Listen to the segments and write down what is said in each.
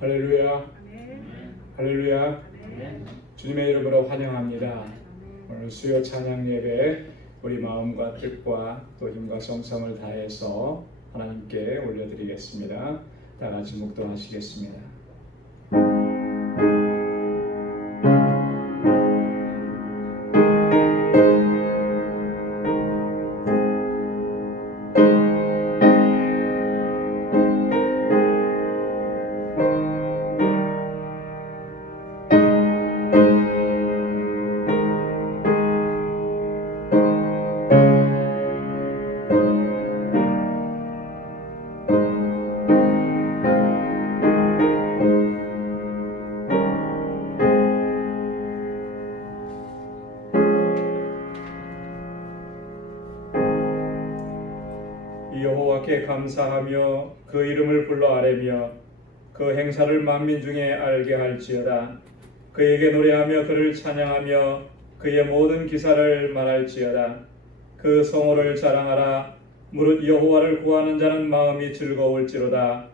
할렐루야. 할렐루야. 주님의 이름으로 환영합니다. 오늘 수요 찬양 예배 우리 마음과 뜻과 또 힘과 정성을 다해서 하나님께 올려드리겠습니다. 다 같이 묵도하시겠습니다. 여호와께 감사하며 그 이름을 불러 아뢰며 그 행사를 만민 중에 알게 할지어다. 그에게 노래하며 그를 찬양하며 그의 모든 기사를 말할지어다. 그 성호를 자랑하라. 무릇 여호와를 구하는 자는 마음이 즐거울지로다.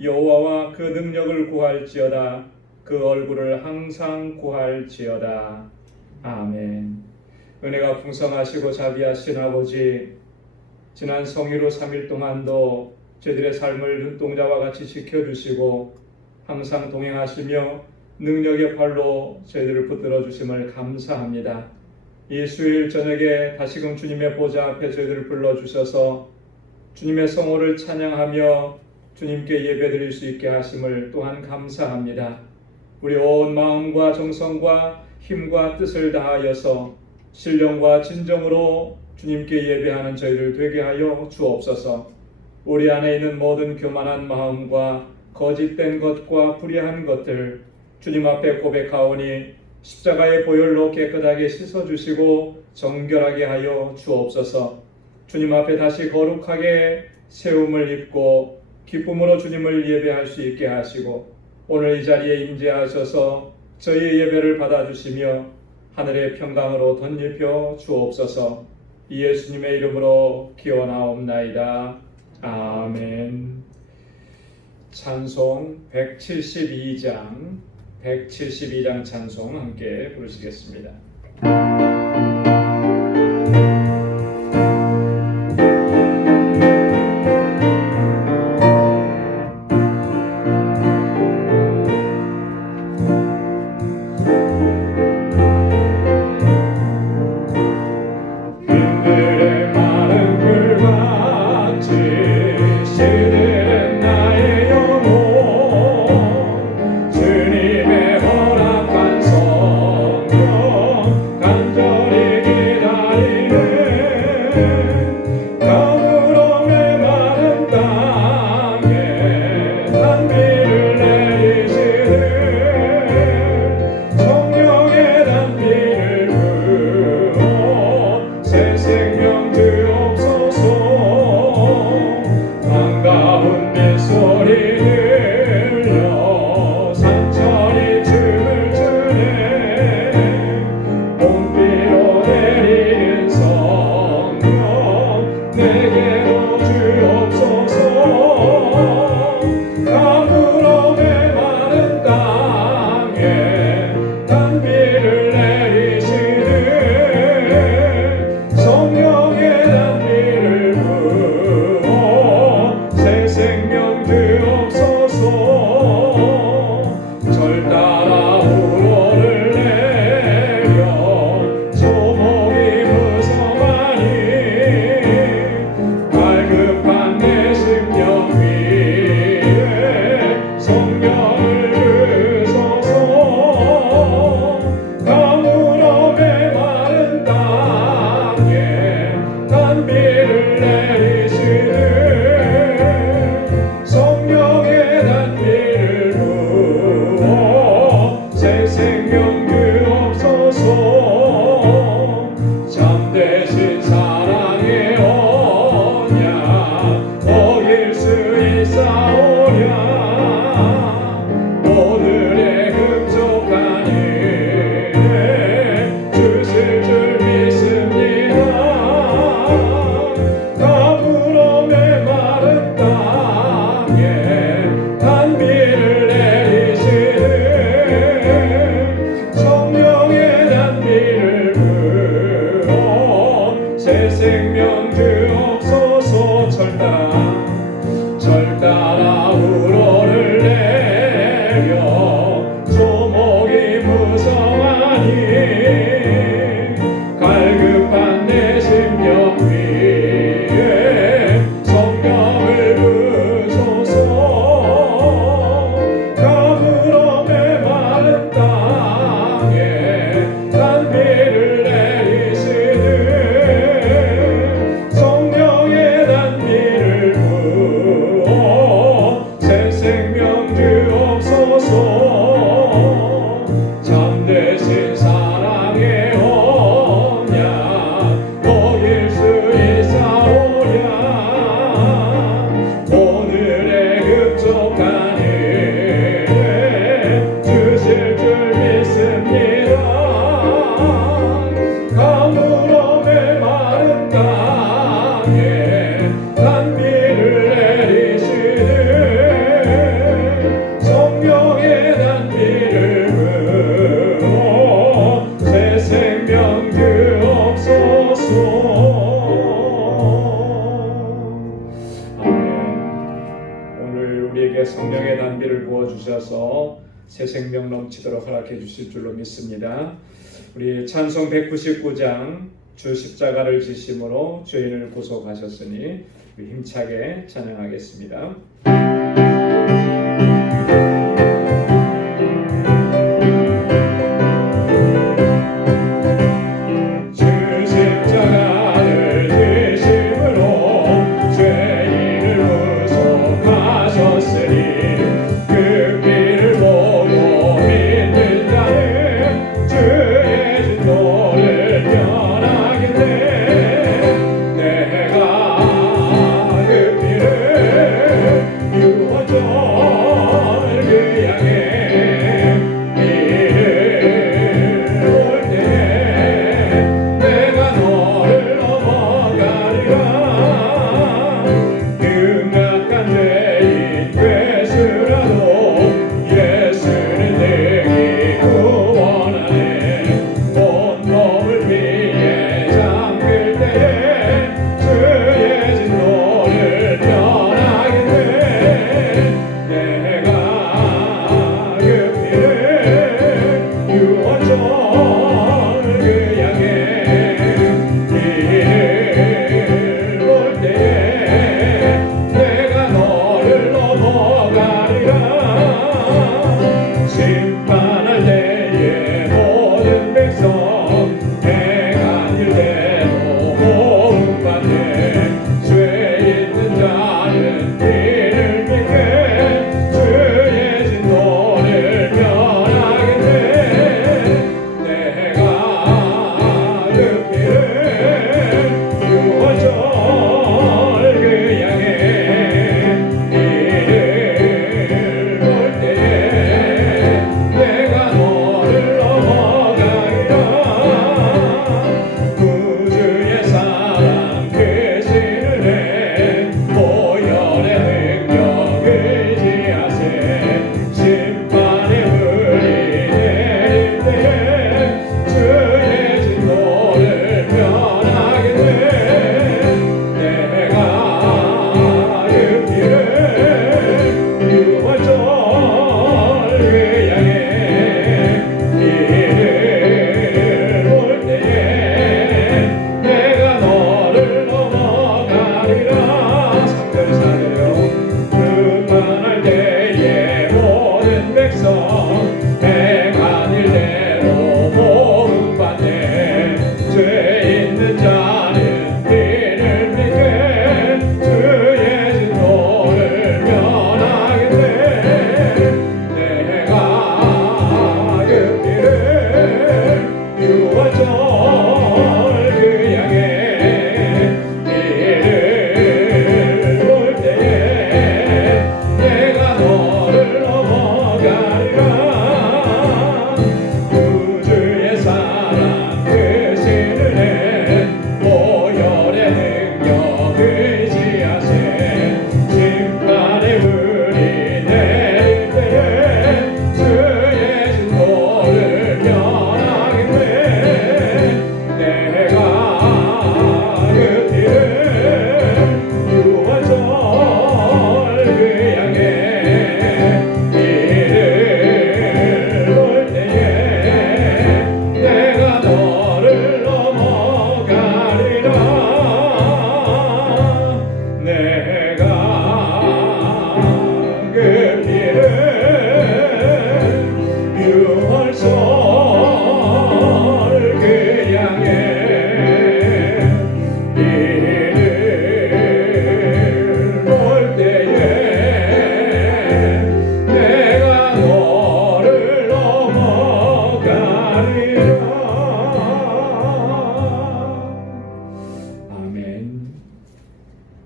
여호와와 그 능력을 구할지어다. 그 얼굴을 항상 구할지어다. 아멘. 은혜가 풍성하시고 자비하신 아버지, 지난 성일후 3일 동안도 저희들의 삶을 눈동자와 같이 지켜주시고 항상 동행하시며 능력의 팔로 저희들을 붙들어 주심을 감사합니다. 이 수요일 저녁에 다시금 주님의 보좌 앞에 저희들을 불러주셔서 주님의 성호를 찬양하며 주님께 예배드릴 수 있게 하심을 또한 감사합니다. 우리 온 마음과 정성과 힘과 뜻을 다하여서 신령과 진정으로 주님께 예배하는 저희를 되게 하여 주옵소서. 우리 안에 있는 모든 교만한 마음과 거짓된 것과 불의한 것들 주님 앞에 고백하오니 십자가의 보혈로 깨끗하게 씻어주시고 정결하게 하여 주옵소서. 주님 앞에 다시 거룩하게 세움을 입고 기쁨으로 주님을 예배할 수 있게 하시고 오늘 이 자리에 임재하셔서 저희의 예배를 받아주시며 하늘의 평강으로 덧입혀 주옵소서. 예수님의 이름으로 기원하옵나이다. 아멘. 찬송 172장 찬송 함께 부르시겠습니다. 주님의 허락한 성령 우리에게 성령의 단비를 부어주셔서 새 생명 넘치도록 허락해 주실 줄로 믿습니다. 우리 찬송 199장 주 십자가를 지심으로 죄인을 구속하셨으니 힘차게 찬양하겠습니다.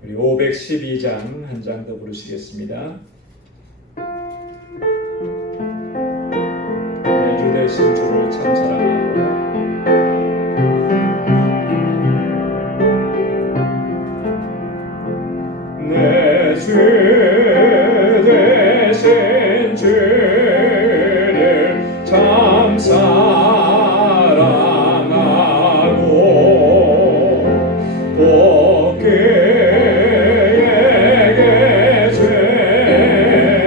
우리 512장 한 장 더 부르시겠습니다. 내 주 되신 주를 참 사랑하노라. 내 주 되신 주를 참 사랑하고 그에게 죄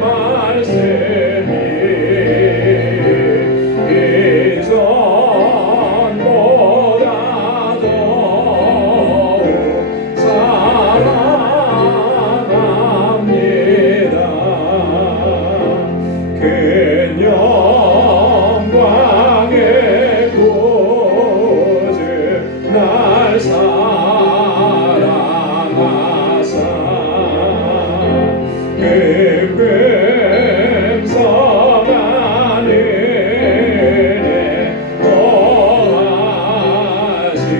말씀이 이전보다 더욱 사랑합니다. 그 영광의 구주 날 사랑하사 금성한 은혜 더하시리.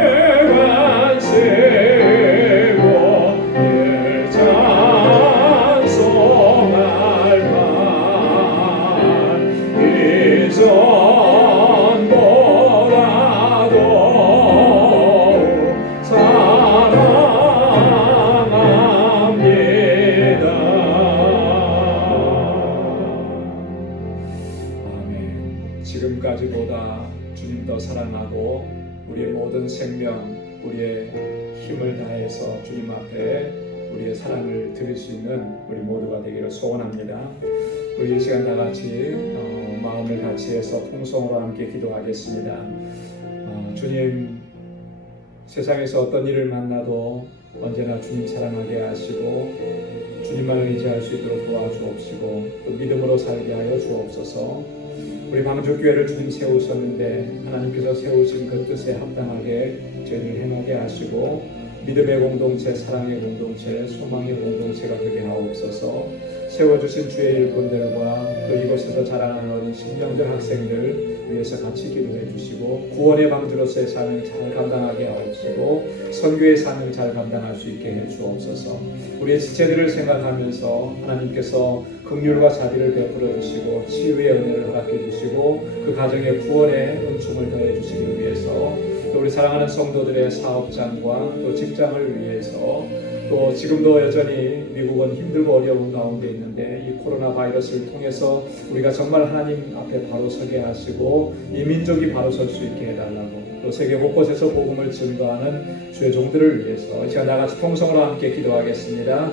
금별을 쓰고 늘 찬송할 만 이전보다도 사랑합니다. 아멘. 지금까지보다 주님 더 사랑하고 우리의 모든 생명, 우리의 힘을 다해서 주님 앞에 우리의 사랑을 드릴 수 있는 우리 모두가 되기를 소원합니다. 우리 이 시간 다 같이 마음을 같이 해서 통성으로 함께 기도하겠습니다. 주님, 세상에서 어떤 일을 만나도 언제나 주님 사랑하게 하시고 주님만 의지할 수 있도록 도와주옵시고 또 믿음으로 살게 하여 주옵소서. 우리 방주교회를 주님 세우셨는데 하나님께서 세우신 그 뜻에 합당하게 저희를 행하게 하시고 믿음의 공동체, 사랑의 공동체, 소망의 공동체가 되게 하옵소서. 세워주신 주의 일꾼들과 또 이곳에서 자라나는 어린 신령들, 학생들 위해서 같이 기도해 주시고 구원의 방주로서의 삶을 잘 감당하게 하옵시고 선교의 삶을 잘 감당할 수 있게 해 주옵소서. 우리의 지체들을 생각하면서 하나님께서 긍휼과 자비를 베풀어 주시고 치유의 은혜를 허락해 주시고 그 가정에 구원의 은총을 더해 주시기 위해서 또 우리 사랑하는 성도들의 사업장과 또 직장을 위해서 또 지금도 여전히 미국은 힘들고 어려운 가운데 있는데 이 코로나 바이러스를 통해서 우리가 정말 하나님 앞에 바로 서게 하시고 이 민족이 바로 설 수 있게 해달라고 또 세계 곳곳에서 복음을 증거하는 주의 종들을 위해서 이 시간 나같이 통성으로 함께 기도하겠습니다.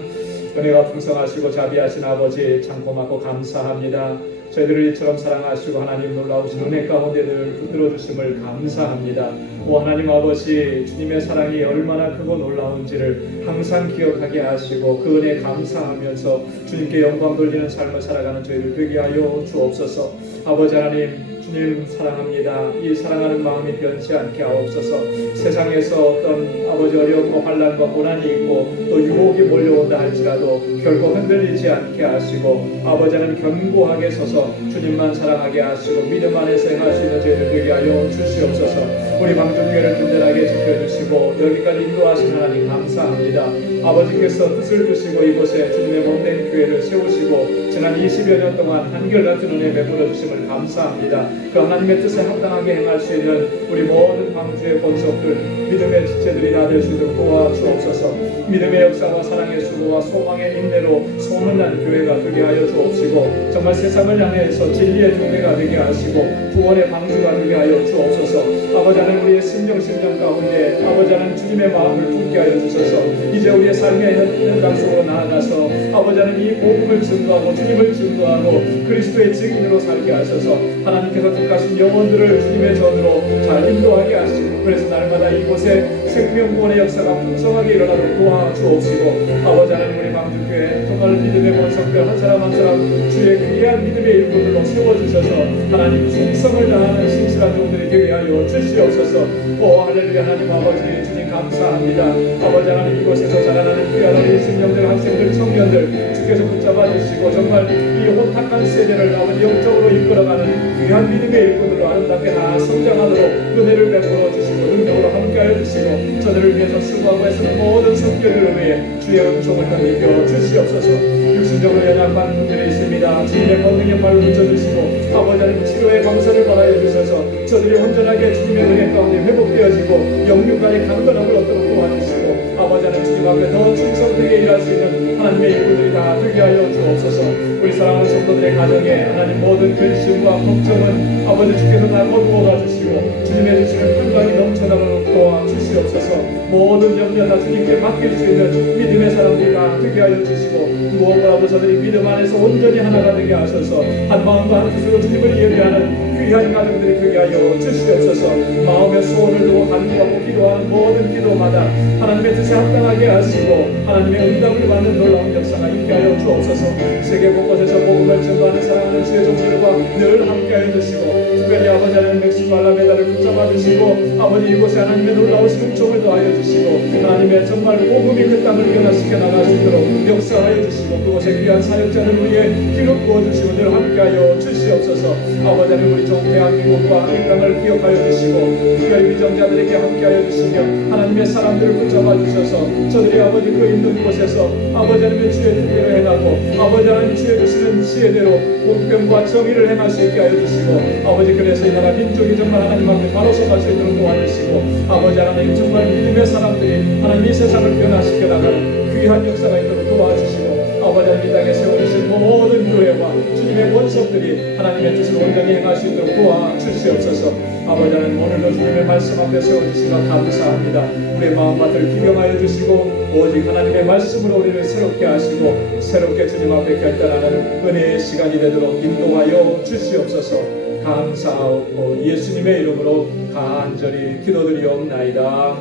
은혜가 풍성하시고 자비하신 아버지 참 고맙고 감사합니다. 저희들을 이처럼 사랑하시고 하나님 놀라우신 은혜 가운데 늘 붙들어 주심을 감사합니다. 오 하나님 아버지, 주님의 사랑이 얼마나 크고 놀라운지를 항상 기억하게 하시고 그 은혜 감사하면서 주님께 영광 돌리는 삶을 살아가는 저희들 되게 하여 주옵소서. 아버지 하나님, 주님 사랑합니다. 이 사랑하는 마음이 변치 않게 하옵소서. 세상에서 어떤 아버지 어려움과 환난과 고난이 있고 또 유혹이 몰려온다 할지라도 결코 흔들리지 않게 하시고 아버지 하나님 견고하게 서서 주님만 사랑하게 하시고 믿음 안에서 행할 수 있는 저희들 되게 하여 주시옵소서. 우리 방주교회를 든든하게 지켜주시고 여기까지 인도하신 하나님 감사합니다. 아버지께서 뜻을 두시고 이곳에 주님의 몸된 교회를 세우시고 지난 20여 년 동안 한결같은 은혜 베풀어 주심을 감사합니다. 그 하나님의 뜻에 합당하게 행할 수 있는 우리 모든 방주의 본속들 믿음의 지체들이 다 될 수 있도록 도와주옵소서. 믿음의 역사와 사랑의 수고와 소망의 인내로 소문난 교회가 되게 하여 주옵시고 정말 세상을 향해서 진리의 등대가 되게 하시고 구원의 방주가 되게 하여 주옵소서. 아버지 하나님 우리의 심정 가운데 아버지 하나님 주님의 마음을 품게 하여 주셔서 이제 우리의 삶의 현장 속으로 나아가서 아버지 하나님 이 복음을 증거하고 주님을 증거하고 그리스도의 증인으로 살게 하셔서 하나님께서 택하신 영혼들을 주님의 전으로 잘 인도하게 하시고 그래서 날마다 이곳에 생명구원의 역사가 풍성하게 일어나도록 도와주옵시고 아버지 하나님 우리 방주교회 정말 믿음의 본성들 한 사람 한 사람 주의 귀한 믿음의 일꾼들로 세워주셔서 하나님 충성을 다하는 신실한 종들이 되게 하여 주시옵소서. 오 할렐루야. 하나님 아버지 주님 감사합니다. 아버지 하나님 이곳에서 자라나는 귀한 어린 신령들 학생들 청년들 주께서 붙잡아 주시고 정말 이 혼탁한 세대를 아버지 영적으로 이끌어가는 귀한 믿음의 일꾼들로 아름답게 다 성장하도록 은혜를 베풀어 주시고 능력으로 함께하여 주시고 저들을 위해서 수고하고 애쓰는 모든 성결을 위해 주의 은총을 던지겨 주시옵소서. 육신적으로 연약한 분들이 있습니다. 주님의 권능의 발로 붙여주시고 아버지 하나님 치료의 광선을 발하여 주셔서 저들이 온전하게 주님의 은혜 가운데 회복되어지고 영육간의 강건함을 얻도록 도와주시고 아버지 하나님 주님 앞에 더 충성되게 일할 수 있는 하나님의 일꾼들이 다 되게 하여 주옵소서. 우리 사랑하는 성도들의 가정에 하나님 모든 근심과 걱정은 아버지 주께서 다 거두어 가주시고 주님의 주시는 평강이 넘쳐나도록 도와주시옵소서. 주시옵소서. 모든 염려 다 주님께 맡길 수 있는 믿음의 사람들이 다 되게 하여 주시고, 무엇보다도 저들이 믿음 안에서 온전히 하나가 되게 하셔서 한 마음과 한 뜻으로 주님을 예배하는 귀한 가정들이 되게 하여 주시옵소서. 마음의 소원을 두고 간구하고 기도하는 모든 기도마다 하나님의 뜻에 합당하게 하시고 하나님의 응답을 받는 놀라운 역사가 있게 하여 주옵소서. 세계 곳곳에서 복음을 전도하는 사랑하는 주의 종들과 늘 함께하여 주시고, 특별히 아버지 하나님 멕시코 알라메다를 붙잡아 주시고, 아버지 이곳에 하나님의 놀라우신 은총을 더하여 주시고, 하나님의 정말 복음이 그 땅을 변화시켜 나갈 수 있도록 역사하여 주시고, 그곳에 귀한 사역자를 위해 기름 부어주시고 늘 함께하여 주시옵소서. 아버지 하나님 우리 종 대한민국과 이 땅을 기억하여 주시고, 특별히 위정자들에게 함께하여 주시며 하나님의 사람들을 붙잡아 주셔서 저들이 아버지 그 있는 곳에서 아버지 하나님의 주의 뜻대로 행하고 아버지 하나님 주의 주시는 지혜대로 공평과 정의를 행할 수 있게 하여 주시고, 아버지 그래서 이 나라 민족이 정말 하나님 앞에 바로 서갈 수 있도록 도와주시고, 아버지 하나님 정말 믿음의 사람들이 하나님 이 세상을 변화시켜 나가는 귀한 역사가 있도록 도와주시고, 아버지 하나님 이 땅에 세워주신 모든 교회와 주님의 원석들이 하나님의 뜻을 온전히 행할 수 있도록 도와주시옵소서. 아버지 하나님 오늘도 주님의 말씀 앞에 세워주시며 감사합니다. 우리의 마음밭을 기경하여 주시고 오직 하나님의 말씀으로 우리를 새롭게 하시고 새롭게 주님 앞에 결단하는 은혜의 시간이 되도록 인도하여 주시옵소서. 감사하고 예수님의 이름으로 간절히 기도드리옵나이다.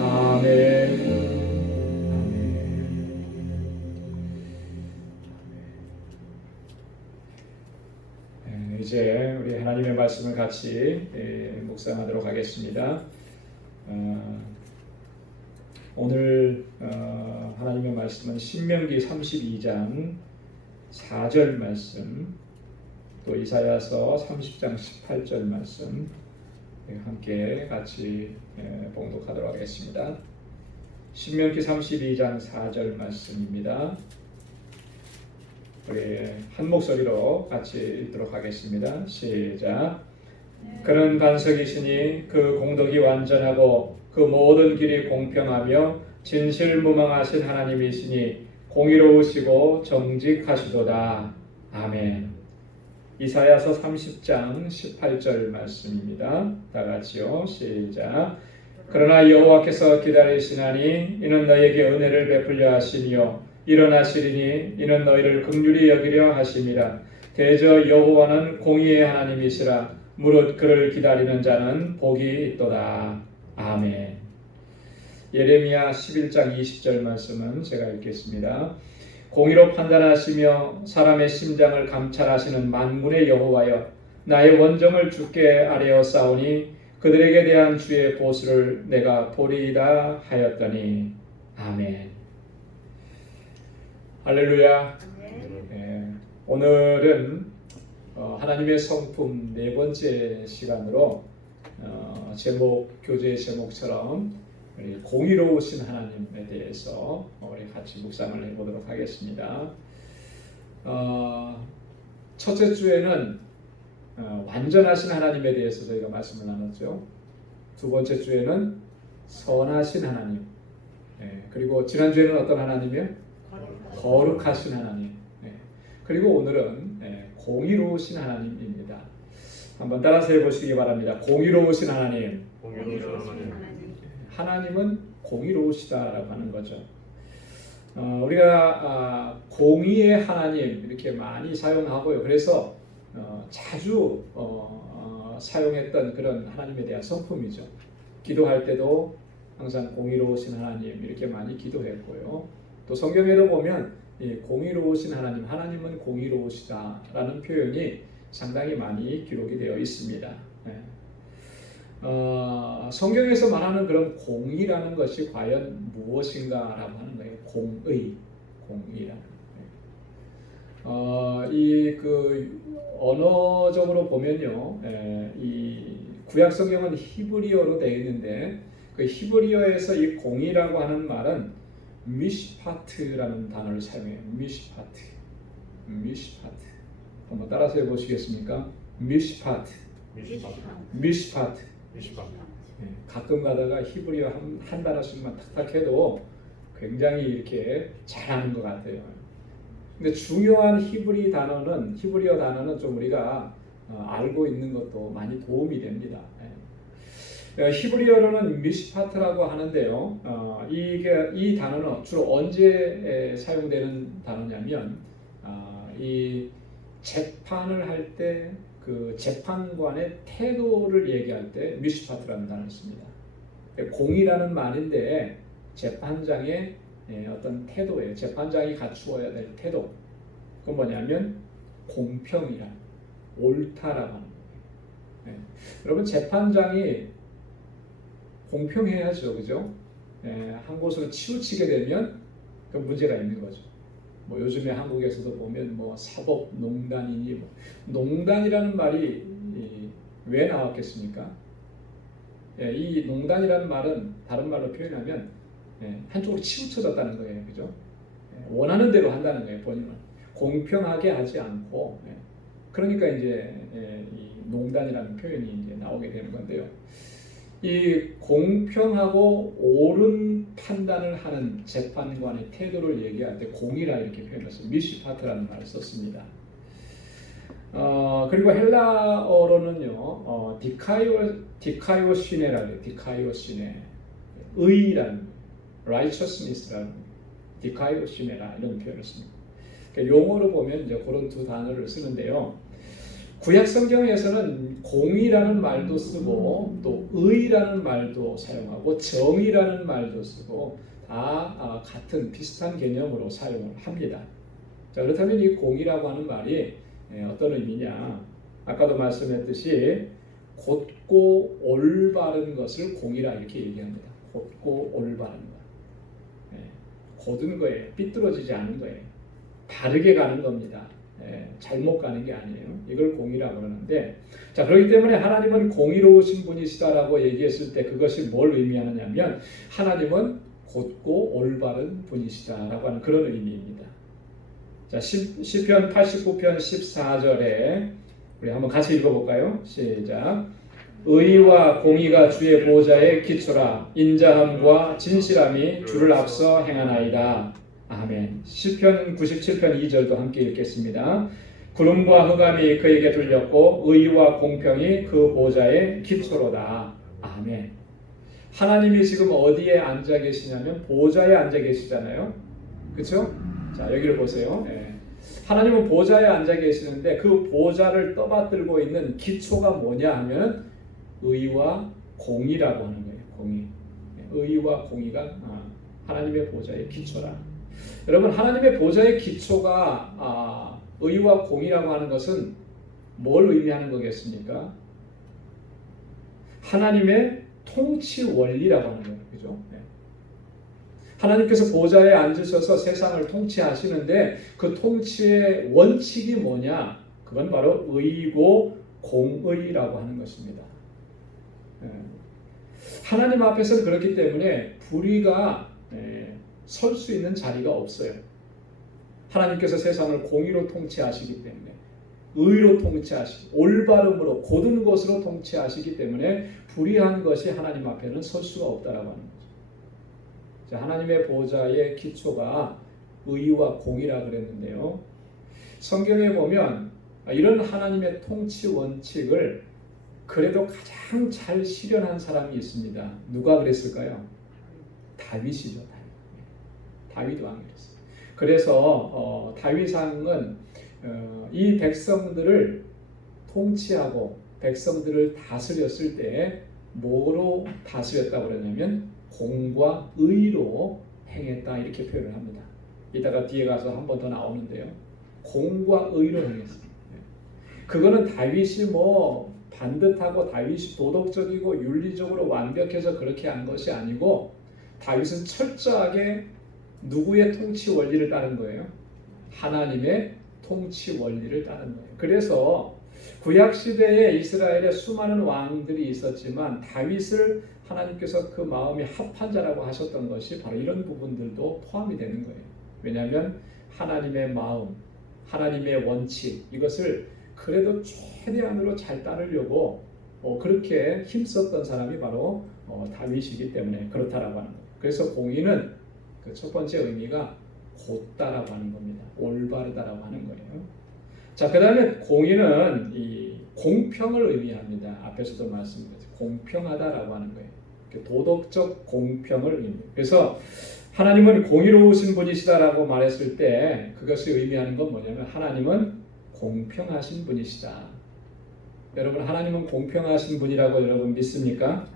아멘. 이제 우리 하나님의 말씀을 같이 묵상하도록 하겠습니다. 오늘 하나님의 말씀은 신명기 32장 4절 말씀, 또 이사야서 30장 18절 말씀 함께 같이 봉독하도록 하겠습니다. 신명기 32장 4절 말씀입니다. 우리 한 목소리로 같이 읽도록 하겠습니다. 시작. 그는 반석이시니 그 공덕이 완전하고 그 모든 길이 공평하며 진실무망하신 하나님이시니 공의로우시고 정직하시도다. 아멘. 이사야서 30장 18절 말씀입니다. 다 같이요. 시작. 그러나 여호와께서 기다리시나니 이는 너에게 은혜를 베풀려 하시며 일어나시리니 이는 너희를 긍휼히 여기려 하심이라. 대저 여호와는 공의의 하나님이시라. 무릇 그를 기다리는 자는 복이 있도다. 아멘. 예레미야 11장 20절 말씀은 제가 읽겠습니다. 공의로 판단하시며 사람의 심장을 감찰하시는 만군의 여호와여, 나의 원정을 주께 아뢰어 싸우니 그들에게 대한 주의 보수를 내가 보리이다 하였더니. 아멘. 할렐루야. 오늘은 하나님의 성품 네 번째 시간으로 교제의 제목처럼 공의로우신 하나님에 대해서 우리 같이 묵상을 해보도록 하겠습니다. 첫째 주에는 완전하신 하나님에 대해서 저희가 말씀을 나눴죠. 두 번째 주에는 선하신 하나님, 그리고 지난주에는 어떤 하나님이요? 거룩하신 하나님. 그리고 오늘은 공의로우신 하나님입니다. 한번 따라서 해보시기 바랍니다. 공의로우신 하나님. 하나님은 공의로우시다라고 하는 거죠. 우리가 공의의 하나님 이렇게 많이 사용하고요. 그래서 자주 사용했던 그런 하나님에 대한 성품이죠. 기도할 때도 항상 공의로우신 하나님 이렇게 많이 기도했고요. 또 성경에도 보면 공의로우신 하나님, 하나님은 공의로우시다라는 표현이 상당히 많이 기록이 되어 있습니다. 성경에서 말하는 그런 공의라는 것이 과연 무엇인가라고 하는 거예요. 공의라는 거예요. 언어적으로 보면요, 이 구약 성경은 히브리어로 되어 있는데 그 히브리어에서 이 공의라고 하는 말은 미시파트라는 단어를 사용해요. 미시파트. 한번 따라서 해보시겠습니까? 미시파트. 가끔 가다가 히브리어 한 단어씩만 탁탁 해도 굉장히 이렇게 잘하는 것 같아요. 근데 중요한 히브리어 단어는 좀 우리가 알고 있는 것도 많이 도움이 됩니다. 히브리어로는 미시파트라고 하는데요. 이 단어는 주로 언제 사용되는 단어냐면 이 재판을 할 때 그 재판관의 태도를 얘기할 때 미시파트라는 단어를 씁니다. 공이라는 말인데 재판장의 어떤 태도예요. 재판장이 갖추어야 될 태도. 그건 뭐냐면 공평이라, 옳다라고 하는 거예요. 여러분 재판장이 공평해야죠, 그죠? 한 곳으로 치우치게 되면 그 문제가 있는 거죠. 뭐 요즘에 한국에서도 보면 뭐 사법농단이니 뭐 농단이라는 말이 왜 나왔겠습니까? 이 농단이라는 말은 다른 말로 표현하면 한쪽으로 치우쳐졌다는 거예요, 그죠? 원하는 대로 한다는 거예요, 본인은 공평하게 하지 않고. 그러니까 이제 이 농단이라는 표현이 이제 나오게 되는 건데요. 이 공평하고 옳은 판단을 하는 재판관의 태도를 얘기할 때 공이라 이렇게 표현했어요. 미시파트라는 말을 썼습니다. 그리고 헬라어로는요, 디카이오시네라고, 디카이오시네, 의라는, righteousness라는, 디카이오시네라 이런 표현을 씁니다. 그러니까 용어로 보면 이제 그런 두 단어를 쓰는데요. 구약 성경에서는 공의라는 말도 쓰고 또 의라는 말도 사용하고 정의라는 말도 쓰고 다 같은 비슷한 개념으로 사용을 합니다. 자, 그렇다면 이 공의라고 하는 말이 어떤 의미냐? 아까도 말씀했듯이 곧고 올바른 것을 공의라 이렇게 얘기합니다. 곧고 올바른 것. 곧은 거예요. 삐뚤어지지 않은 거예요. 바르게 가는 겁니다. 잘못 가는 게 아니에요. 이걸 공의라고 그러는데, 자, 그렇기 때문에 하나님은 공의로우신 분이시다라고 얘기했을 때 그것이 뭘 의미하느냐면 하나님은 곧고 올바른 분이시다라고 하는 그런 의미입니다. 자, 시편 89편 14절에 우리 한번 같이 읽어볼까요? 시작. 의와 공의가 주의 보호자의 기초라. 인자함과 진실함이 주를 앞서 행하나이다. 아멘. 시편 97편 2절도 함께 읽겠습니다. 구름과 흑암이 그에게 들렸고 의와 공평이 그 보호자의 기초로다. 아멘. 하나님이 지금 어디에 앉아 계시냐면 보호자에 앉아 계시잖아요. 그렇죠? 자, 여기를 보세요. 하나님은 보호자에 앉아 계시는데 그 보호자를 떠받들고 있는 기초가 뭐냐 하면 의와 공의라고 하는 거예요. 공의. 의와 공의가 하나님의 보호자의 기초라. 여러분, 하나님의 보호자의 기초가 의와 공의라고 하는 것은 뭘 의미하는 거겠습니까? 하나님의 통치 원리라고 하는 거예요. 그죠? 하나님께서 보호자에 앉으셔서 세상을 통치하시는데 그 통치의 원칙이 뭐냐? 그건 바로 의이고 공의라고 하는 것입니다. 하나님 앞에서는 그렇기 때문에 불의가 설 수 있는 자리가 없어요. 하나님께서 세상을 공의로 통치하시기 때문에, 의로 통치하시고 올바름으로 곧은 것으로 통치하시기 때문에 불의한 것이 하나님 앞에는 설 수가 없다라고 하는 거죠. 자, 하나님의 보호자의 기초가 의와 공의라 그랬는데요. 성경에 보면 이런 하나님의 통치 원칙을 그래도 가장 잘 실현한 사람이 있습니다. 누가 그랬을까요? 다윗이죠. 다윗 왕이었어요. 그래서 다윗 왕은 이 백성들을 통치하고 백성들을 다스렸을 때 뭐로 다스렸다고 그러냐면 공과 의로 행했다 이렇게 표현을 합니다. 이따가 뒤에 가서 한 번 더 나오는데요. 공과 의로 행했습니다. 그거는 다윗이 뭐 반듯하고 다윗이 도덕적이고 윤리적으로 완벽해서 그렇게 한 것이 아니고 다윗은 철저하게 누구의 통치 원리를 따른 거예요? 하나님의 통치 원리를 따른 거예요. 그래서 구약 시대에 이스라엘에 수많은 왕들이 있었지만 다윗을 하나님께서 그 마음이 합한 자라고 하셨던 것이 바로 이런 부분들도 포함이 되는 거예요. 왜냐하면 하나님의 마음, 하나님의 원칙 이것을 그래도 최대한으로 잘 따르려고 그렇게 힘썼던 사람이 바로 다윗이기 때문에 그렇다라고 하는 거예요. 그래서 공의는 그 첫 번째 의미가 곧다라고 하는 겁니다. 올바르다라고 하는 거예요. 자, 그 다음에 공의는 이 공평을 의미합니다. 앞에서도 말씀드렸죠. 공평하다라고 하는 거예요. 도덕적 공평을 의미해요. 그래서 하나님은 공의로우신 분이시다라고 말했을 때 그것이 의미하는 건 뭐냐면 하나님은 공평하신 분이시다. 여러분 하나님은 공평하신 분이라고 여러분 믿습니까?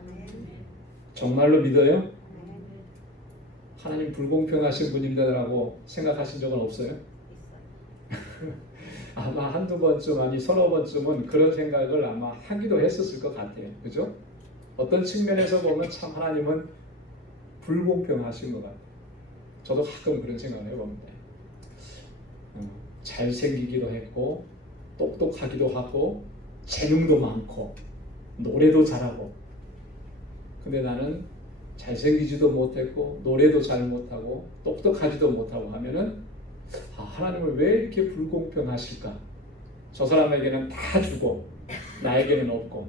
정말로 믿어요? 하나님 불공평하신 분이라고 생각하신 적은 없어요? 아마 한두 번쯤 아니 서너 번쯤은 그런 생각을 아마 하기도 했었을 것 같아요. 그죠? 어떤 측면에서 보면 참 하나님은 불공평하신 것 같아요. 저도 가끔 그런 생각을 해봅니다. 잘생기기도 했고 똑똑하기도 하고 재능도 많고 노래도 잘하고 근데 나는 잘생기지도 못했고 노래도 잘 못하고 똑똑하지도 못하고 하면은 하나님은 왜 이렇게 불공평하실까? 저 사람에게는 다 주고 나에게는 없고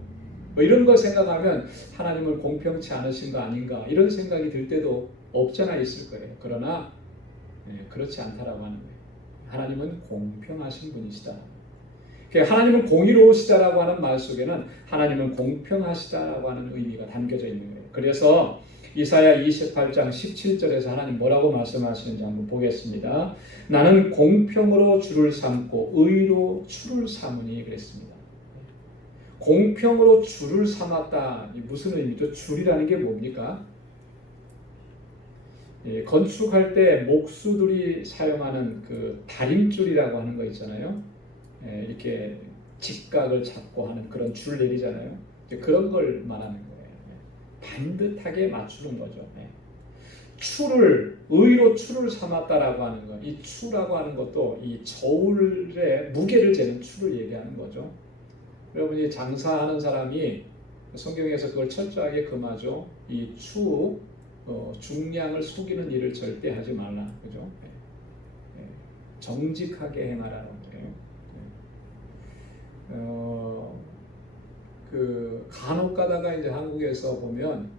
뭐 이런 거 생각하면 하나님은 공평치 않으신 거 아닌가 이런 생각이 들 때도 없잖아 있을 거예요. 그러나 그렇지 않다라고 하는 거예요. 하나님은 공평하신 분이시다. 하나님은 공의로우시다라고 하는 말 속에는 하나님은 공평하시다라고 하는 의미가 담겨져 있는 거예요. 그래서 이사야 28장 17절에서 하나님 뭐라고 말씀하시는지 한번 보겠습니다. 나는 공평으로 주를 삼고 의로 주를 삼으니 그랬습니다. 공평으로 주를 삼았다. 무슨 의미죠? 줄이라는 게 뭡니까? 건축할 때 목수들이 사용하는 그 다림줄이라고 하는 거 있잖아요. 이렇게 직각을 잡고 하는 그런 줄 내리잖아요. 그런 걸 말하는 거예요. 반듯하게 맞추는 거죠. 추를 의로 추를 삼았다라고 하는 거. 이 추라고 하는 것도 이 저울의 무게를 재는 추를 얘기하는 거죠. 여러분이 장사하는 사람이 성경에서 그걸 철저하게 금하죠. 이 추 중량을 속이는 일을 절대 하지 말라. 그죠? 정직하게 행하라는 거예요. 그 간혹 가다가 이제 한국에서 보면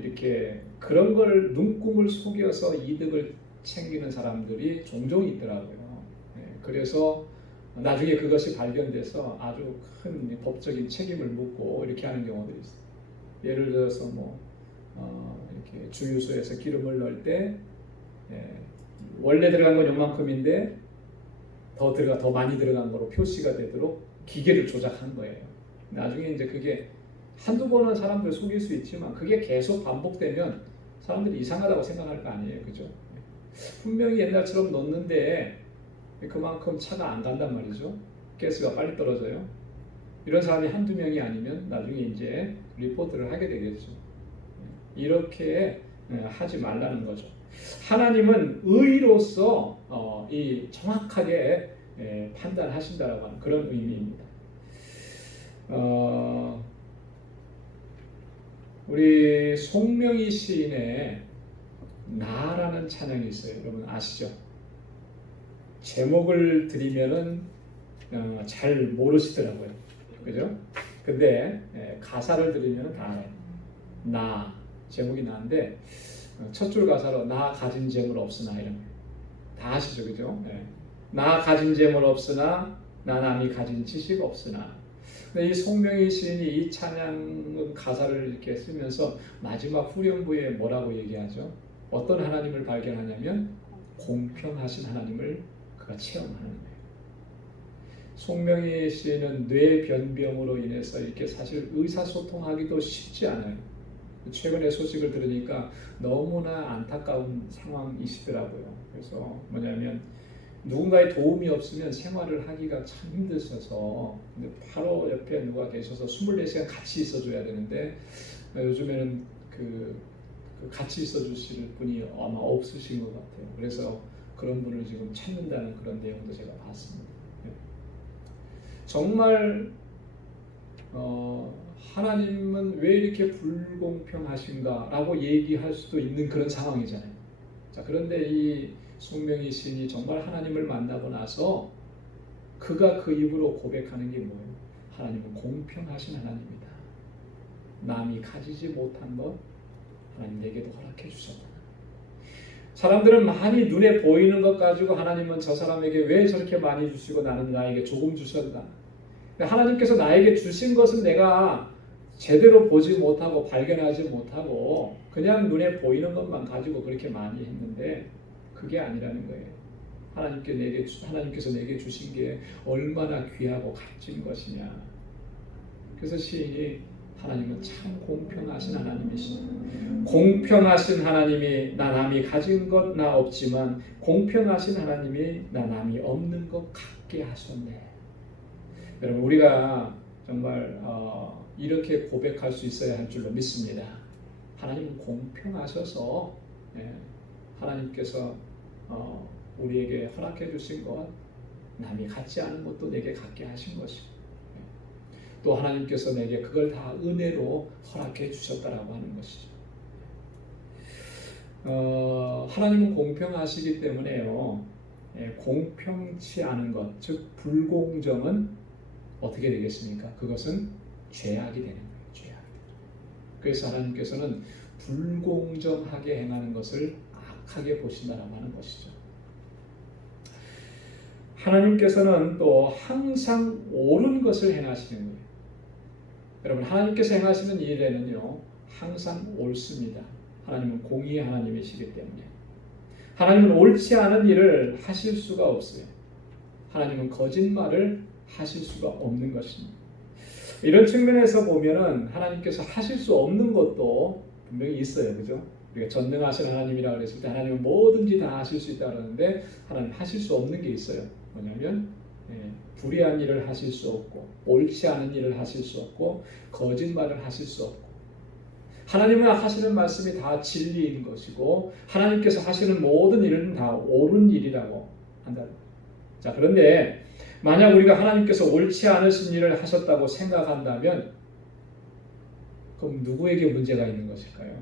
이렇게 그런 걸 눈금을 속여서 이득을 챙기는 사람들이 종종 있더라고요. 그래서 나중에 그것이 발견돼서 아주 큰 법적인 책임을 묻고 이렇게 하는 경우들이 있어요. 예를 들어서 뭐 이렇게 주유소에서 기름을 넣을 때 원래 들어간 건 요만큼인데 더 많이 들어간 거로 표시가 되도록 기계를 조작한 거예요. 나중에 이제 그게 한두 번은 사람들 속일 수 있지만 그게 계속 반복되면 사람들이 이상하다고 생각할 거 아니에요. 그죠? 분명히 옛날처럼 넣는데 그만큼 차가 안 간단 말이죠. 가스가 빨리 떨어져요. 이런 사람이 한두 명이 아니면 나중에 이제 리포트를 하게 되겠죠. 이렇게 하지 말라는 거죠. 하나님은 의로서 이 정확하게 판단하신다라고 하는 그런 의미입니다. 우리 송명희 시인의 나라는 찬양이 있어요. 여러분 아시죠? 제목을 드리면은 잘 모르시더라고요. 그죠? 근데 가사를 들으면 다 알아요. 나 제목이 나인데 첫 줄 가사로 나 가진 재물 없으나 이런 다 아시죠? 그죠? 나 가진 재물 없으나 나 남이 가진 지식 없으나. 근데 이 송명희 시인이 이 찬양 가사를 이렇게 쓰면서 마지막 후렴부에 뭐라고 얘기하죠? 어떤 하나님을 발견하냐면 공평하신 하나님을 그가 체험하는 거예요. 송명희 시인은 뇌변병으로 인해서 이렇게 사실 의사소통하기도 쉽지 않아요. 최근에 소식을 들으니까 너무나 안타까운 상황이시더라고요. 그래서 뭐냐면 누군가의 도움이 없으면 생활을 하기가 참 힘드셔서 근데 바로 옆에 누가 계셔서 24시간 같이 있어줘야 되는데 요즘에는 그 같이 있어주실 분이 아마 없으신 것 같아요. 그래서 그런 분을 지금 찾는다는 그런 내용도 제가 봤습니다. 정말 하나님은 왜 이렇게 불공평하신가 라고 얘기할 수도 있는 그런 상황이잖아요. 자, 그런데 이 송명희 시인이 정말 하나님을 만나고 나서 그가 그 입으로 고백하는 게 뭐예요? 하나님은 공평하신 하나님이다. 남이 가지지 못한 것 하나님 내게도 허락해 주셨다. 사람들은 많이 눈에 보이는 것 가지고 하나님은 저 사람에게 왜 저렇게 많이 주시고 나는 나에게 조금 주셨다. 하나님께서 나에게 주신 것은 내가 제대로 보지 못하고 발견하지 못하고 그냥 눈에 보이는 것만 가지고 그렇게 많이 했는데 그게 아니라는 거예요. 하나님께서 내게 주신 게 얼마나 귀하고 값진 것이냐. 그래서 시인이 하나님은 참 공평하신 하나님이시다. 공평하신 하나님이 나 남이 가진 것 나 없지만 공평하신 하나님이 나 남이 없는 것 같게 하셨네. 여러분 우리가 정말 이렇게 고백할 수 있어야 할 줄로 믿습니다. 하나님은 공평하셔서 하나님께서 우리에게 허락해 주신 것 남이 갖지 않은 것도 내게 갖게 하신 것이고 또 하나님께서 내게 그걸 다 은혜로 허락해 주셨다라고 하는 것이죠. 하나님은 공평하시기 때문에요. 공평치 않은 것, 즉 불공정은 어떻게 되겠습니까? 그것은 죄악이 되는 거예요. 죄악. 그래서 하나님께서는 불공정하게 행하는 것을 악하게 보신다라고 하는 것이죠. 하나님께서는 또 항상 옳은 것을 행하시는 거예요. 여러분 하나님께서 행하시는 일에는요 항상 옳습니다. 하나님은 공의의 하나님이시기 때문에 하나님은 옳지 않은 일을 하실 수가 없어요. 하나님은 거짓말을 하실 수가 없는 것입니다. 이런 측면에서 보면은 하나님께서 하실 수 없는 것도 분명히 있어요. 그죠? 우리가 전능하신 하나님이라고 그랬을 때 하나님은 뭐든지 다 하실 수 있다고 하는데 하나님 하실 수 없는 게 있어요. 뭐냐면 불의한 일을 하실 수 없고 옳지 않은 일을 하실 수 없고 거짓말을 하실 수 없고 하나님은 하시는 말씀이 다 진리인 것이고 하나님께서 하시는 모든 일은 다 옳은 일이라고 한다. 자 그런데 만약 우리가 하나님께서 옳지 않으신 일을 하셨다고 생각한다면 그럼 누구에게 문제가 있는 것일까요?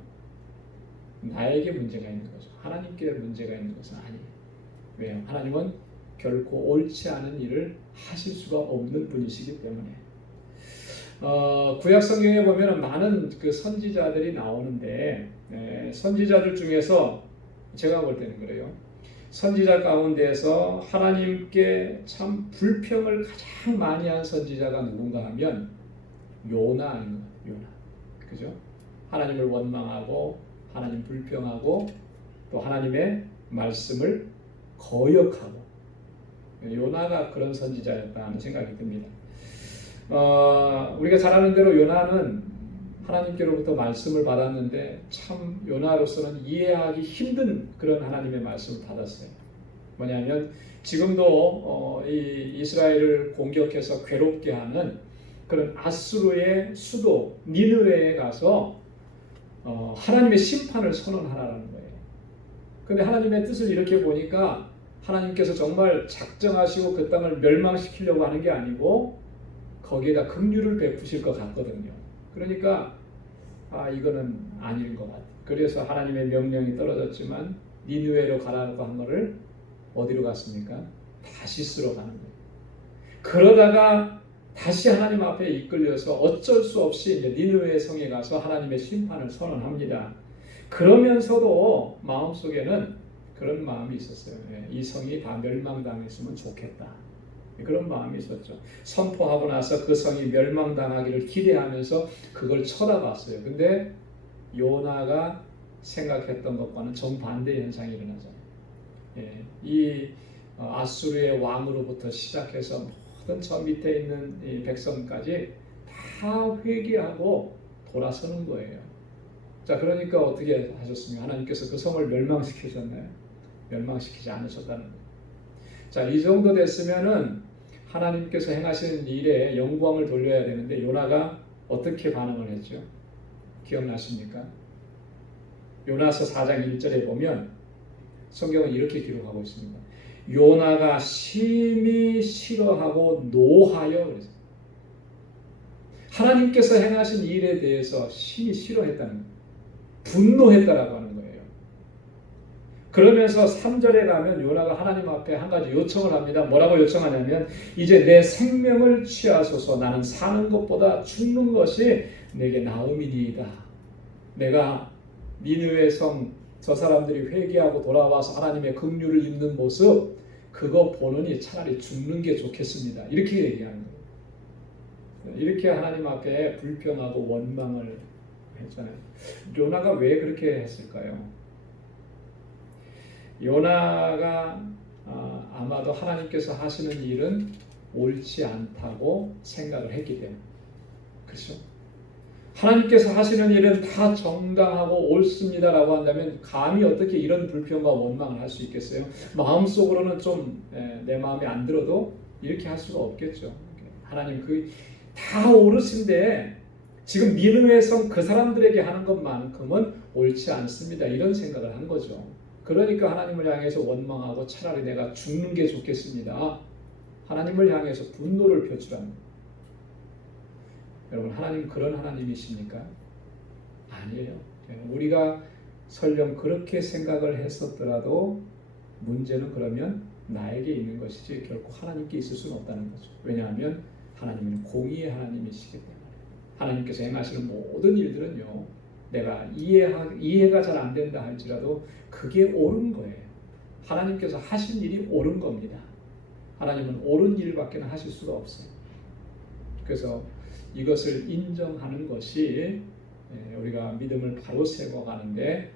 나에게 문제가 있는 거죠. 하나님께 문제가 있는 것은 아니에요. 왜요? 하나님은 결코 옳지 않은 일을 하실 수가 없는 분이시기 때문에 구약 성경에 보면 많은 그 선지자들이 나오는데 선지자들 중에서 제가 볼 때는 그래요. 선지자 가운데서 하나님께 참 불평을 가장 많이 한 선지자가 누군가 하면 요나 아닌가? 요나. 그죠? 하나님을 원망하고 하나님 불평하고 또 하나님의 말씀을 거역하고 요나가 그런 선지자였다 하는 생각이 듭니다. 우리가 잘 아는 대로 요나는 하나님께로부터 말씀을 받았는데 참 요나로서는 이해하기 힘든 그런 하나님의 말씀을 받았어요. 뭐냐면 지금도 이 이스라엘을 공격해서 괴롭게 하는 그런 아수르의 수도 니느웨에 가서 하나님의 심판을 선언하라는 거예요. 그런데 하나님의 뜻을 이렇게 보니까 하나님께서 정말 작정하시고 그 땅을 멸망시키려고 하는 게 아니고 거기에다 긍휼을 베푸실 것 같거든요. 그러니까 이거는 아닌 것 같아요. 그래서 하나님의 명령이 떨어졌지만 니느웨로 가라고 한 거를 어디로 갔습니까? 다시스로 가는 거예요. 그러다가 다시 하나님 앞에 이끌려서 어쩔 수 없이 이제 니느웨 성에 가서 하나님의 심판을 선언합니다. 그러면서도 마음속에는 그런 마음이 있었어요. 이 성이 다 멸망당했으면 좋겠다. 그런 마음이 있었죠. 선포하고 나서 그 성이 멸망당하기를 기대하면서 그걸 쳐다봤어요. 근데 요나가 생각했던 것과는 정반대 현상이 일어나잖아요. 이 아수르의 왕으로부터 시작해서 모든 저 밑에 있는 이 백성까지 다 회개하고 돌아서는 거예요. 자, 그러니까 어떻게 하셨습니까? 하나님께서 그 성을 멸망시키셨나요? 멸망시키지 않으셨다는 거예요. 자, 이 정도 됐으면은 하나님께서 행하시는 일에 영광을 돌려야 되는데 요나가 어떻게 반응을 했죠? 기억나십니까? 요나서 4장 1절에 보면 성경은 이렇게 기록하고 있습니다. 요나가 심히 싫어하고 노하여 그랬어요. 하나님께서 행하신 일에 대해서 심히 싫어했다는 거예요. 분노했다라고 하는 거예요. 그러면서 3절에 가면 요나가 하나님 앞에 한 가지 요청을 합니다. 뭐라고 요청하냐면 이제 내 생명을 취하소서. 나는 사는 것보다 죽는 것이 내게 나음이니이다. 내가 니느웨 성 저 사람들이 회개하고 돌아와서 하나님의 긍휼을 입는 모습 그거 보느니 차라리 죽는 게 좋겠습니다. 이렇게 얘기하는 거예요. 이렇게 하나님 앞에 불평하고 원망을 했잖아요. 요나가 왜 그렇게 했을까요? 요나가 아마도 하나님께서 하시는 일은 옳지 않다고 생각을 했기 때문에. 그렇죠? 하나님께서 하시는 일은 다 정당하고 옳습니다라고 한다면 감히 어떻게 이런 불평과 원망을 할 수 있겠어요? 마음속으로는 좀 내 마음에 안 들어도 이렇게 할 수가 없겠죠. 하나님 다 옳으신데 지금 니느웨 성 그 사람들에게 하는 것만큼은 옳지 않습니다. 이런 생각을 한 거죠. 그러니까 하나님을 향해서 원망하고 차라리 내가 죽는 게 좋겠습니다. 하나님을 향해서 분노를 표출합니다. 여러분, 하나님 그런 하나님이십니까? 아니에요. 우리가 설령 그렇게 생각을 했었더라도 문제는 그러면 나에게 있는 것이지 결코 하나님께 있을 수는 없다는 거죠. 왜냐하면 하나님은 공의의 하나님이시기 때문에 하나님께서 행하시는 모든 일들은요, 내가 이해가 잘 안 된다 할지라도 그게 옳은 거예요. 하나님께서 하신 일이 옳은 겁니다. 하나님은 옳은 일밖에 하실 수가 없어요. 그래서 이것을 인정하는 것이 우리가 믿음을 바로 세워가는데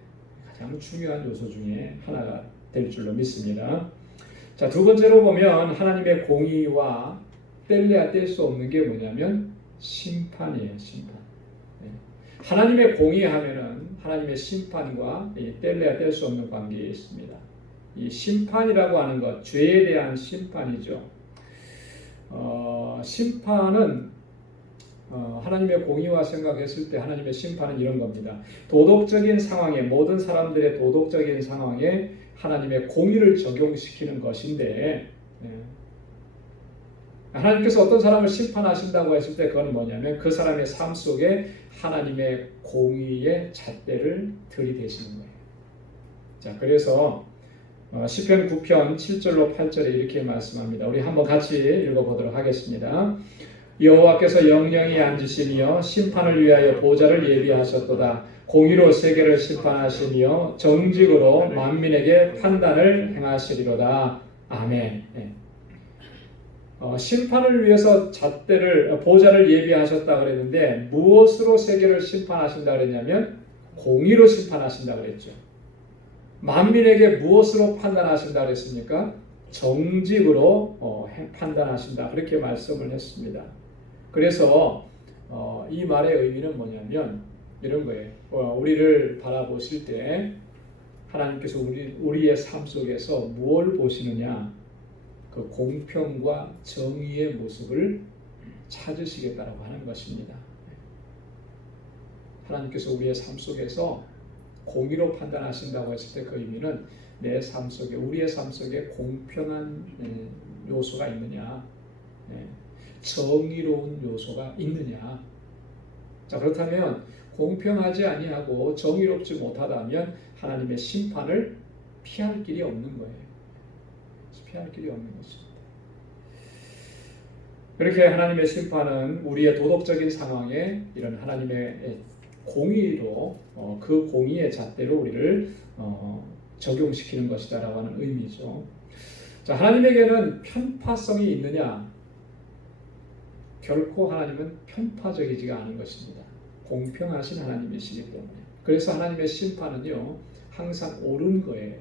가장 중요한 요소 중에 하나가 될 줄로 믿습니다. 자, 두 번째로 보면 하나님의 공의와 뗄래야 뗄 수 없는 게 뭐냐면 심판이에요. 심판. 하나님의 공의하면은 하나님의 심판과 뗄래야 뗄 수 없는 관계에 있습니다. 이 심판이라고 하는 것, 죄에 대한 심판이죠. 심판은 하나님의 공의와 생각했을 때 하나님의 심판은 이런 겁니다. 도덕적인 상황에, 모든 사람들의 도덕적인 상황에 하나님의 공의를 적용시키는 것인데, 하나님께서 어떤 사람을 심판하신다고 했을 때 그건 뭐냐면 그 사람의 삶 속에 하나님의 공의의 잣대를 들이대시는 거예요. 자, 그래서 시편 9편 7절로 8절에 이렇게 말씀합니다. 우리 한번 같이 읽어보도록 하겠습니다. 여호와께서 영영히 앉으시며 심판을 위하여 보좌를 예비하셨도다. 공의로 세계를 심판하시며 정직으로 만민에게 판단을 행하시리로다. 아멘. 심판을 위해서 보좌를 예비하셨다 그랬는데 무엇으로 세계를 심판하신다 그랬냐면 공의로 심판하신다 그랬죠. 만민에게 무엇으로 판단하신다 그랬습니까? 정직으로 판단하신다 그렇게 말씀을 했습니다. 그래서 이 말의 의미는 뭐냐면 이런 거예요. 우리를 바라보실 때 하나님께서 우리의 삶 속에서 무엇을 보시느냐? 그 공평과 정의의 모습을 찾으시겠다라고 하는 것입니다. 하나님께서 우리의 삶 속에서 공의로 판단하신다고 했을 때 그 의미는 내 삶 속에, 우리의 삶 속에 공평한 요소가 있느냐, 정의로운 요소가 있느냐. 자, 그렇다면 공평하지 아니하고 정의롭지 못하다면 하나님의 심판을 피할 길이 없는 거예요. 피할 길이 없는 것입니다. 그렇게 하나님의 심판은 우리의 도덕적인 상황에 이런 하나님의 공의로 그 공의의 잣대로 우리를 적용시키는 것이다라고 하는 의미죠. 자, 하나님에게는 편파성이 있느냐? 결코 하나님은 편파적이지가 않은 것입니다. 공평하신 하나님이시기 때문에. 그래서 하나님의 심판은요, 항상 옳은 거예요.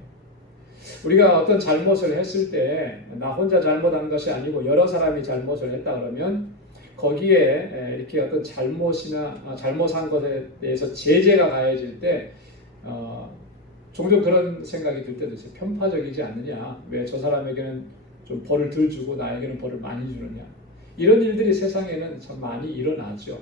우리가 어떤 잘못을 했을 때 나 혼자 잘못한 것이 아니고 여러 사람이 잘못을 했다 그러면 거기에 이렇게 어떤 잘못한 것에 대해서 제재가 가해질 때 종종 그런 생각이 들 때도 있어요. 편파적이지 않느냐? 왜 저 사람에게는 좀 벌을 덜 주고 나에게는 벌을 많이 주느냐? 이런 일들이 세상에는 참 많이 일어나죠.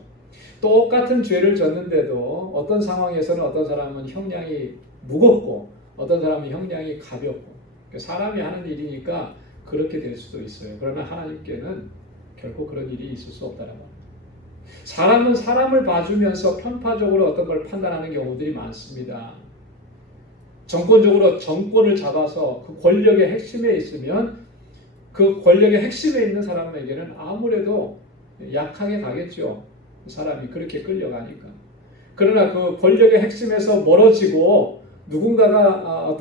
똑같은 죄를 졌는데도 어떤 상황에서는 어떤 사람은 형량이 무겁고 어떤 사람은 형량이 가볍고 사람이 하는 일이니까 그렇게 될 수도 있어요. 그러나 하나님께는 결코 그런 일이 있을 수 없다는 겁니다. 사람은 사람을 봐주면서 편파적으로 어떤 걸 판단하는 경우들이 많습니다. 정권적으로 정권을 잡아서 그 권력의 핵심에 있으면 그 권력의 핵심에 있는 사람에게는 아무래도 약하게 가겠죠. 사람이 그렇게 끌려가니까. 그러나 그 권력의 핵심에서 멀어지고 누군가가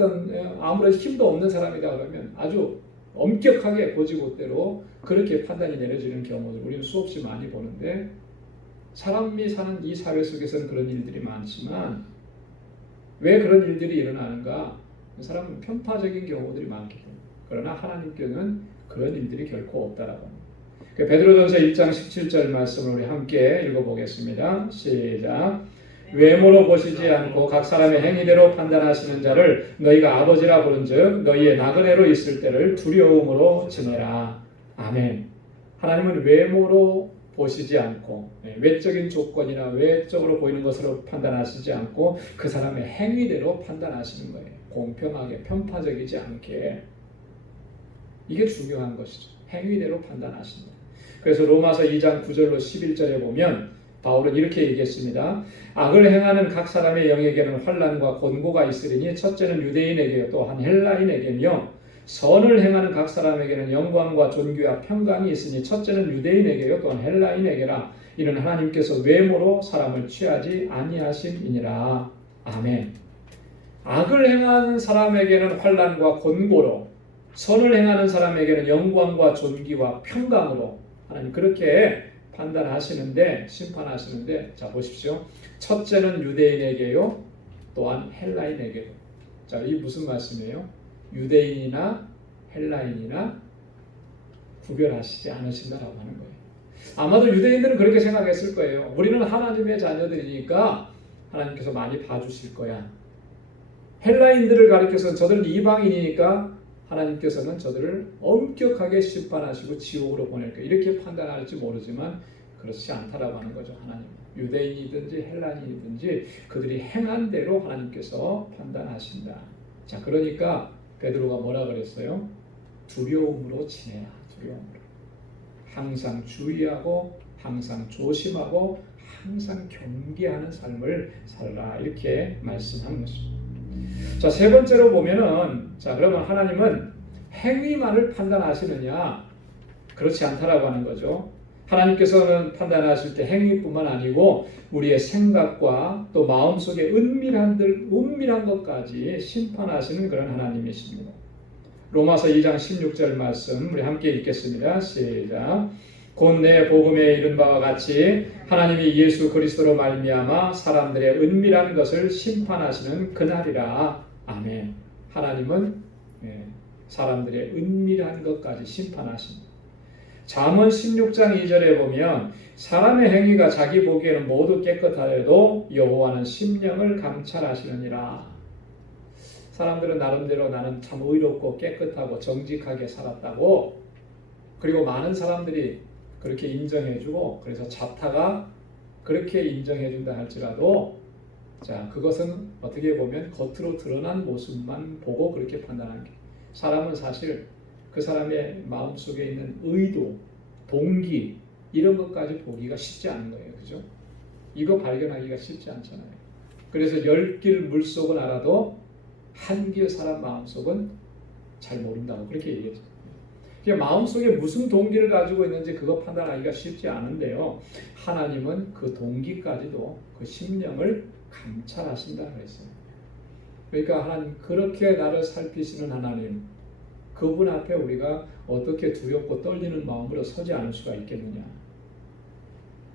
아무래도 힘도 없는 사람이다 그러면 아주 엄격하게 고지고대로 그렇게 판단이 내려지는 경우를 우리는 수없이 많이 보는데, 사람이 사는 이 사회 속에서는 그런 일들이 많지만 왜 그런 일들이 일어나는가? 사람은 편파적인 경우들이 많기 때문에. 그러나 하나님께는 그런 일들이 결코 없다라고 합니다. 베드로전서 1장 17절 말씀을 우리 함께 읽어보겠습니다. 시작. 외모로 보시지 않고 각 사람의 행위대로 판단하시는 자를 너희가 아버지라 부른즉 너희의 나그네로 있을 때를 두려움으로 지내라. 아멘. 하나님은 외모로 보시지 않고, 외적인 조건이나 외적으로 보이는 것으로 판단하시지 않고 그 사람의 행위대로 판단하시는 거예요. 공평하게, 편파적이지 않게. 이게 중요한 것이죠. 행위대로 판단하신다. 그래서 로마서 2장 9절로 11절에 보면 바울은 이렇게 얘기했습니다. 악을 행하는 각 사람의 영에게는 환난과 곤고가 있으리니 첫째는 유대인에게 또한 헬라인에게며 선을 행하는 각 사람에게는 영광과 존귀와 평강이 있으니 첫째는 유대인에게요 또한 헬라인에게라. 이는 하나님께서 외모로 사람을 취하지 아니하심이니라. 아멘. 악을 행하는 사람에게는 환난과 곤고로, 선을 행하는 사람에게는 영광과 존귀와 평강으로 하나님 그렇게 판단하시는데, 심판하시는데, 자 보십시오. 첫째는 유대인에게요 또한 헬라인에게요. 자, 이 무슨 말씀이에요? 유대인이나 헬라인이나 구별하시지 않으신다라고 하는 거예요. 아마도 유대인들은 그렇게 생각했을 거예요. 우리는 하나님의 자녀들이니까 하나님께서 많이 봐주실 거야. 헬라인들을 가리켜서 저들은 이방인이니까 하나님께서는 저들을 엄격하게 심판하시고 지옥으로 보낼 거예요. 이렇게 판단할지 모르지만 그렇지 않다라고 하는 거죠. 하나님. 유대인이든지 헬라인이든지 그들이 행한 대로 하나님께서 판단하신다. 자, 그러니까 베드로가 뭐라 그랬어요? 두려움으로 지내라. 두려움으로. 항상 주의하고 항상 조심하고 항상 경계하는 삶을 살라. 이렇게 말씀한 것입니다. 자, 세 번째로 보면은, 자, 그러면 하나님은 행위만을 판단하시느냐? 그렇지 않다라고 하는 거죠. 하나님께서는 판단하실 때 행위뿐만 아니고 우리의 생각과 또 마음속의 은밀한 것까지 심판하시는 그런 하나님이십니다. 로마서 2장 16절 말씀 우리 함께 읽겠습니다. 시작. 곧 내 복음에 이른 바와 같이 하나님이 예수 그리스도로 말미암아 사람들의 은밀한 것을 심판하시는 그날이라. 아멘. 하나님은 사람들의 은밀한 것까지 심판하십니다. 잠언 16장 2절에 보면 사람의 행위가 자기 보기에는 모두 깨끗하여도 여호와는 심령을 감찰하시느니라. 사람들은 나름대로 나는 참 의롭고 깨끗하고 정직하게 살았다고, 그리고 많은 사람들이 그렇게 인정해주고, 그래서 자타가 그렇게 인정해준다 할지라도, 자, 그것은 어떻게 보면 겉으로 드러난 모습만 보고 그렇게 판단하는 게, 사람은 사실 그 사람의 마음속에 있는 의도, 동기 이런 것까지 보기가 쉽지 않은 거예요. 그죠? 이거 발견하기가 쉽지 않잖아요. 그래서 10길 물속은 알아도 한 길 사람 마음속은 잘 모른다고 그렇게 얘기했죠. 마음속에 무슨 동기를 가지고 있는지 그거 판단하기가 쉽지 않은데요. 하나님은 그 동기까지도 그 심령을 감찰하신다 그랬어요. 그러니까 하나님 그렇게 나를 살피시는 하나님, 그분 앞에 우리가 어떻게 두렵고 떨리는 마음으로 서지 않을 수가 있겠느냐.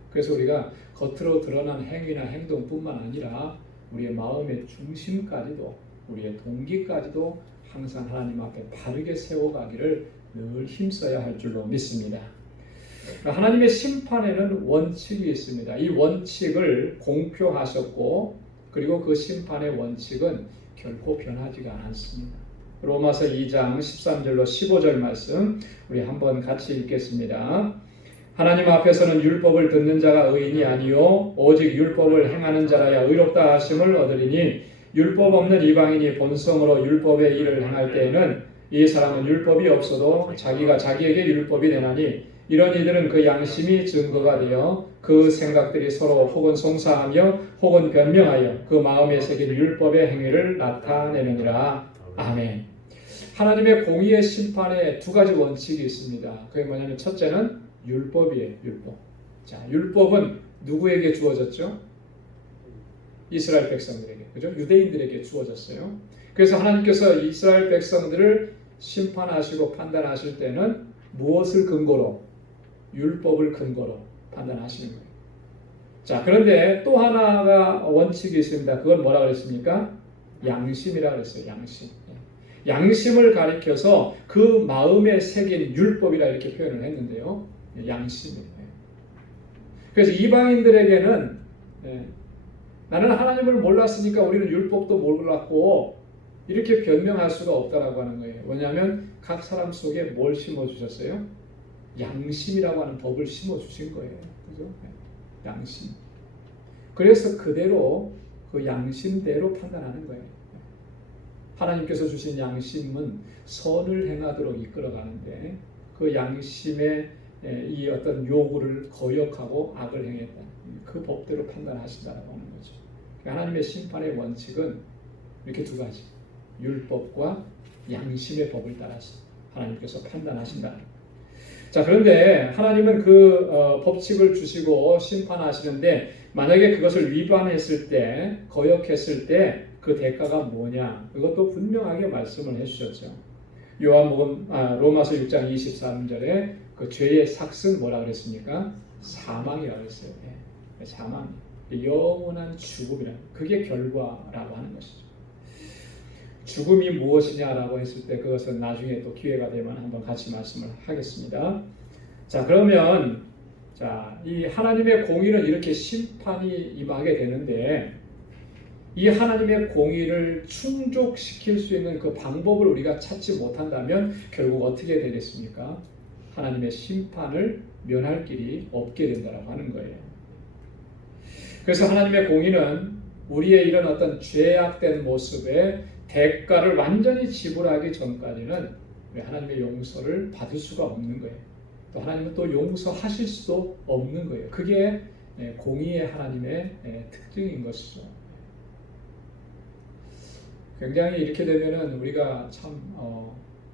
그래서 우리가 겉으로 드러난 행위나 행동뿐만 아니라 우리의 마음의 중심까지도, 우리의 동기까지도 항상 하나님 앞에 바르게 세워가기를 늘 힘써야 할 줄로 믿습니다. 하나님의 심판에는 원칙이 있습니다. 이 원칙을 공표하셨고, 그리고 그 심판의 원칙은 결코 변하지가 않습니다. 로마서 2장 13절로 15절 말씀 우리 한번 같이 읽겠습니다. 하나님 앞에서는 율법을 듣는 자가 의인이 아니요 오직 율법을 행하는 자라야 의롭다 하심을 얻으리니, 율법 없는 이방인이 본성으로 율법의 일을 행할 때에는 이 사람은 율법이 없어도 자기가 자기에게 율법이 되나니, 이런 이들은 그 양심이 증거가 되어 그 생각들이 서로 혹은 송사하며 혹은 변명하여 그 마음에 새긴 율법의 행위를 나타내느니라. 아멘. 하나님의 공의의 심판에 두 가지 원칙이 있습니다. 그게 뭐냐면 첫째는 율법이에요. 율법. 자, 율법은 누구에게 주어졌죠? 이스라엘 백성들에게, 그죠? 유대인들에게 주어졌어요. 그래서 하나님께서 이스라엘 백성들을 심판하시고 판단하실 때는 무엇을 근거로? 율법을 근거로 판단하시는 거예요. 자, 그런데 또 하나가 원칙이 있습니다. 그건 뭐라 그랬습니까? 양심이라고 그랬어요. 양심. 양심을 가리켜서 그 마음에 새긴 율법이라 이렇게 표현을 했는데요. 양심이에요. 그래서 이방인들에게는 나는 하나님을 몰랐으니까 우리는 율법도 몰랐고 이렇게 변명할 수가 없다라고 하는 거예요. 왜냐하면 각 사람 속에 뭘 심어주셨어요? 양심이라고 하는 법을 심어주신 거예요. 그죠? 양심. 그래서 그대로 그 양심대로 판단하는 거예요. 하나님께서 주신 양심은 선을 행하도록 이끌어가는데 그 양심의 이 어떤 요구를 거역하고 악을 행했다. 그 법대로 판단하신다라고 하는 거죠. 하나님의 심판의 원칙은 이렇게 두 가지. 율법과 양심의 법을 따라서 하나님께서 판단하신다. 자, 그런데 하나님은 그 법칙을 주시고 심판하시는데 만약에 그것을 위반했을 때, 거역했을 때 그 대가가 뭐냐? 이것도 분명하게 말씀을 해주셨죠. 로마서 6장 23절에 그 죄의 삭은 뭐라 그랬습니까? 사망이라고 했어요. 사망, 영원한 죽음이라. 그게 결과라고 하는 것이죠. 죽음이 무엇이냐라고 했을 때 그것은 나중에 또 기회가 되면 한번 같이 말씀을 하겠습니다. 자, 그러면 이 하나님의 공의는 이렇게 심판이 임하게 되는데 이 하나님의 공의를 충족시킬 수 있는 그 방법을 우리가 찾지 못한다면 결국 어떻게 되겠습니까? 하나님의 심판을 면할 길이 없게 된다고 하는 거예요. 그래서 하나님의 공의는 우리의 이런 어떤 죄악된 모습에 대가를 완전히 지불하기 전까지는 하나님의 용서를 받을 수가 없는 거예요. 또 하나님은 또 용서하실 수도 없는 거예요. 그게 공의의 하나님의 특징인 것이죠. 굉장히 이렇게 되면은 우리가 참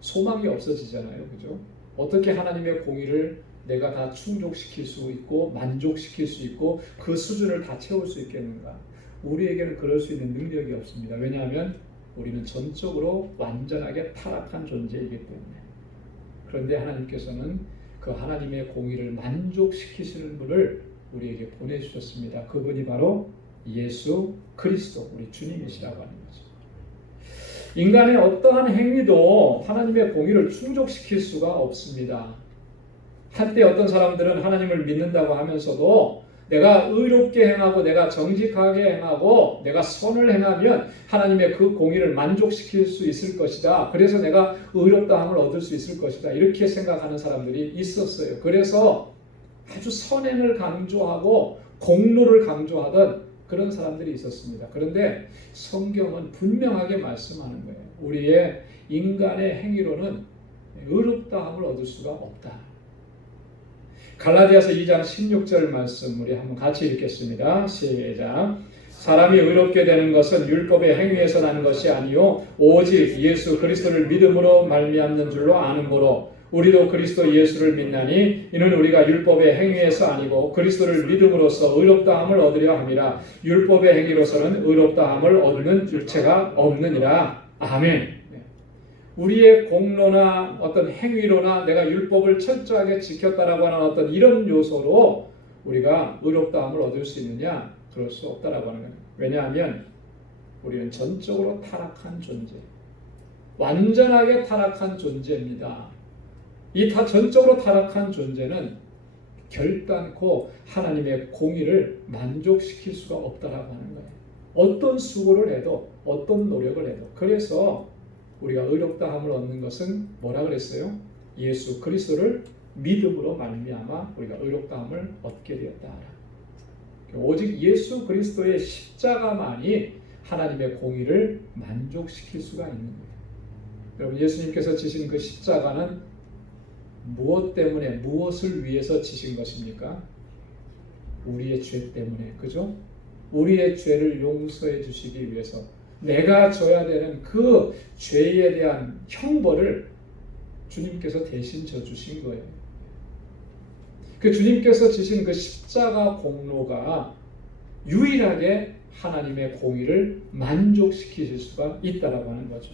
소망이 없어지잖아요, 그죠? 어떻게 하나님의 공의를 내가 다 충족시킬 수 있고 만족시킬 수 있고 그 수준을 다 채울 수 있겠는가? 우리에게는 그럴 수 있는 능력이 없습니다. 왜냐하면 우리는 전적으로 완전하게 타락한 존재이기 때문에. 그런데 하나님께서는 그 하나님의 공의를 만족시키시는 분을 우리에게 보내주셨습니다. 그분이 바로 예수 그리스도, 우리 주님이시라고 하는 거죠. 인간의 어떠한 행위도 하나님의 공의를 충족시킬 수가 없습니다. 한때 어떤 사람들은 하나님을 믿는다고 하면서도 내가 의롭게 행하고 내가 정직하게 행하고 내가 선을 행하면 하나님의 그 공의를 만족시킬 수 있을 것이다. 그래서 내가 의롭다함을 얻을 수 있을 것이다. 이렇게 생각하는 사람들이 있었어요. 그래서 아주 선행을 강조하고 공로를 강조하던 그런 사람들이 있었습니다. 그런데 성경은 분명하게 말씀하는 거예요. 우리의 인간의 행위로는 의롭다함을 얻을 수가 없다. 갈라디아서 2장 16절 말씀 우리 한번 같이 읽겠습니다. 시작. 사람이 의롭게 되는 것은 율법의 행위에서 나는 것이 아니요 오직 예수 그리스도를 믿음으로 말미암는 줄로 아는고로 우리도 그리스도 예수를 믿나니 이는 우리가 율법의 행위에서 아니고 그리스도를 믿음으로써 의롭다함을 얻으려 함이라. 율법의 행위로서는 의롭다함을 얻는 일체가 없느니라. 아멘. 우리의 공로나 어떤 행위로나 내가 율법을 철저하게 지켰다라고 하는 어떤 이런 요소로 우리가 의롭다함을 얻을 수 있느냐? 그럴 수 없다라고 하는 거예요. 왜냐하면 우리는 전적으로 타락한 존재, 완전하게 타락한 존재입니다. 이 전적으로 타락한 존재는 결단코 하나님의 공의를 만족시킬 수가 없다라고 하는 거예요. 어떤 수고를 해도 어떤 노력을 해도. 그래서 우리가 의롭다함을 얻는 것은 뭐라 그랬어요? 예수 그리스도를 믿음으로 말미암아 우리가 의롭다함을 얻게 되었다. 오직 예수 그리스도의 십자가만이 하나님의 공의를 만족시킬 수가 있는 거예요. 여러분, 예수님께서 지신 그 십자가는 무엇 때문에, 무엇을 위해서 지신 것입니까? 우리의 죄 때문에, 그죠? 우리의 죄를 용서해 주시기 위해서 내가 져야 되는 그 죄에 대한 형벌을 주님께서 대신 져주신 거예요. 그 주님께서 지신 그 십자가 공로가 유일하게 하나님의 공의를 만족시키실 수가 있다라고 하는 거죠.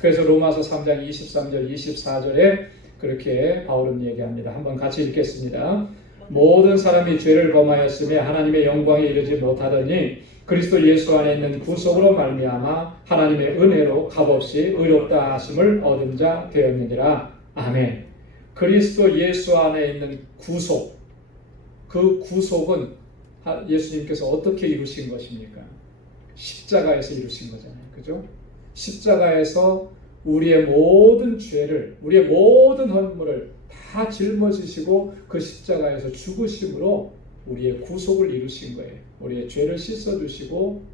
그래서 로마서 3장 23절 24절에 그렇게 바울은 얘기합니다. 한번 같이 읽겠습니다. 모든 사람이 죄를 범하였으며 하나님의 영광에 이르지 못하더니 그리스도 예수 안에 있는 구속으로 말미암아 하나님의 은혜로 값없이 의롭다 하심을 얻은 자 되었느니라. 아멘. 그리스도 예수 안에 있는 구속, 그 구속은 예수님께서 어떻게 이루신 것입니까? 십자가에서 이루신 거잖아요. 그죠? 십자가에서 우리의 모든 죄를, 우리의 모든 허물을 다 짊어지시고 그 십자가에서 죽으심으로 우리의 구속을 이루신 거예요. 우리의 죄를 씻어주시고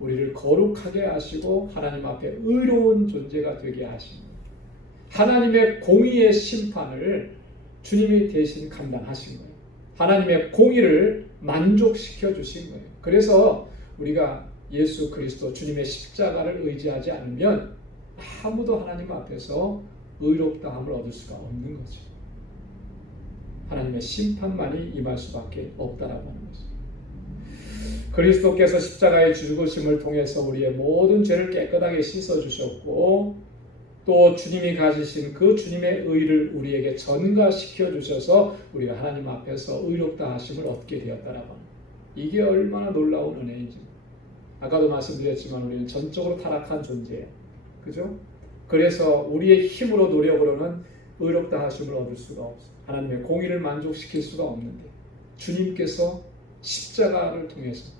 우리를 거룩하게 하시고 하나님 앞에 의로운 존재가 되게 하신 거예요. 하나님의 공의의 심판을 주님이 대신 감당하신 거예요. 하나님의 공의를 만족시켜 주신 거예요. 그래서 우리가 예수 그리스도 주님의 십자가를 의지하지 않으면 아무도 하나님 앞에서 의롭다함을 얻을 수가 없는 거죠. 하나님의 심판만이 임할 수밖에 없다라고 하는 거죠. 그리스도께서 십자가의 죽으심을 통해서 우리의 모든 죄를 깨끗하게 씻어주셨고 또 주님이 가지신 그 주님의 의를 우리에게 전가시켜 주셔서 우리가 하나님 앞에서 의롭다 하심을 얻게 되었다라고 합니다. 이게 얼마나 놀라운 은혜인지. 아까도 말씀드렸지만 우리는 전적으로 타락한 존재예요. 그죠? 그래서 우리의 힘으로 노력으로는 의롭다 하심을 얻을 수가 없어요. 하나님의 공의를 만족시킬 수가 없는데 주님께서 십자가를 통해서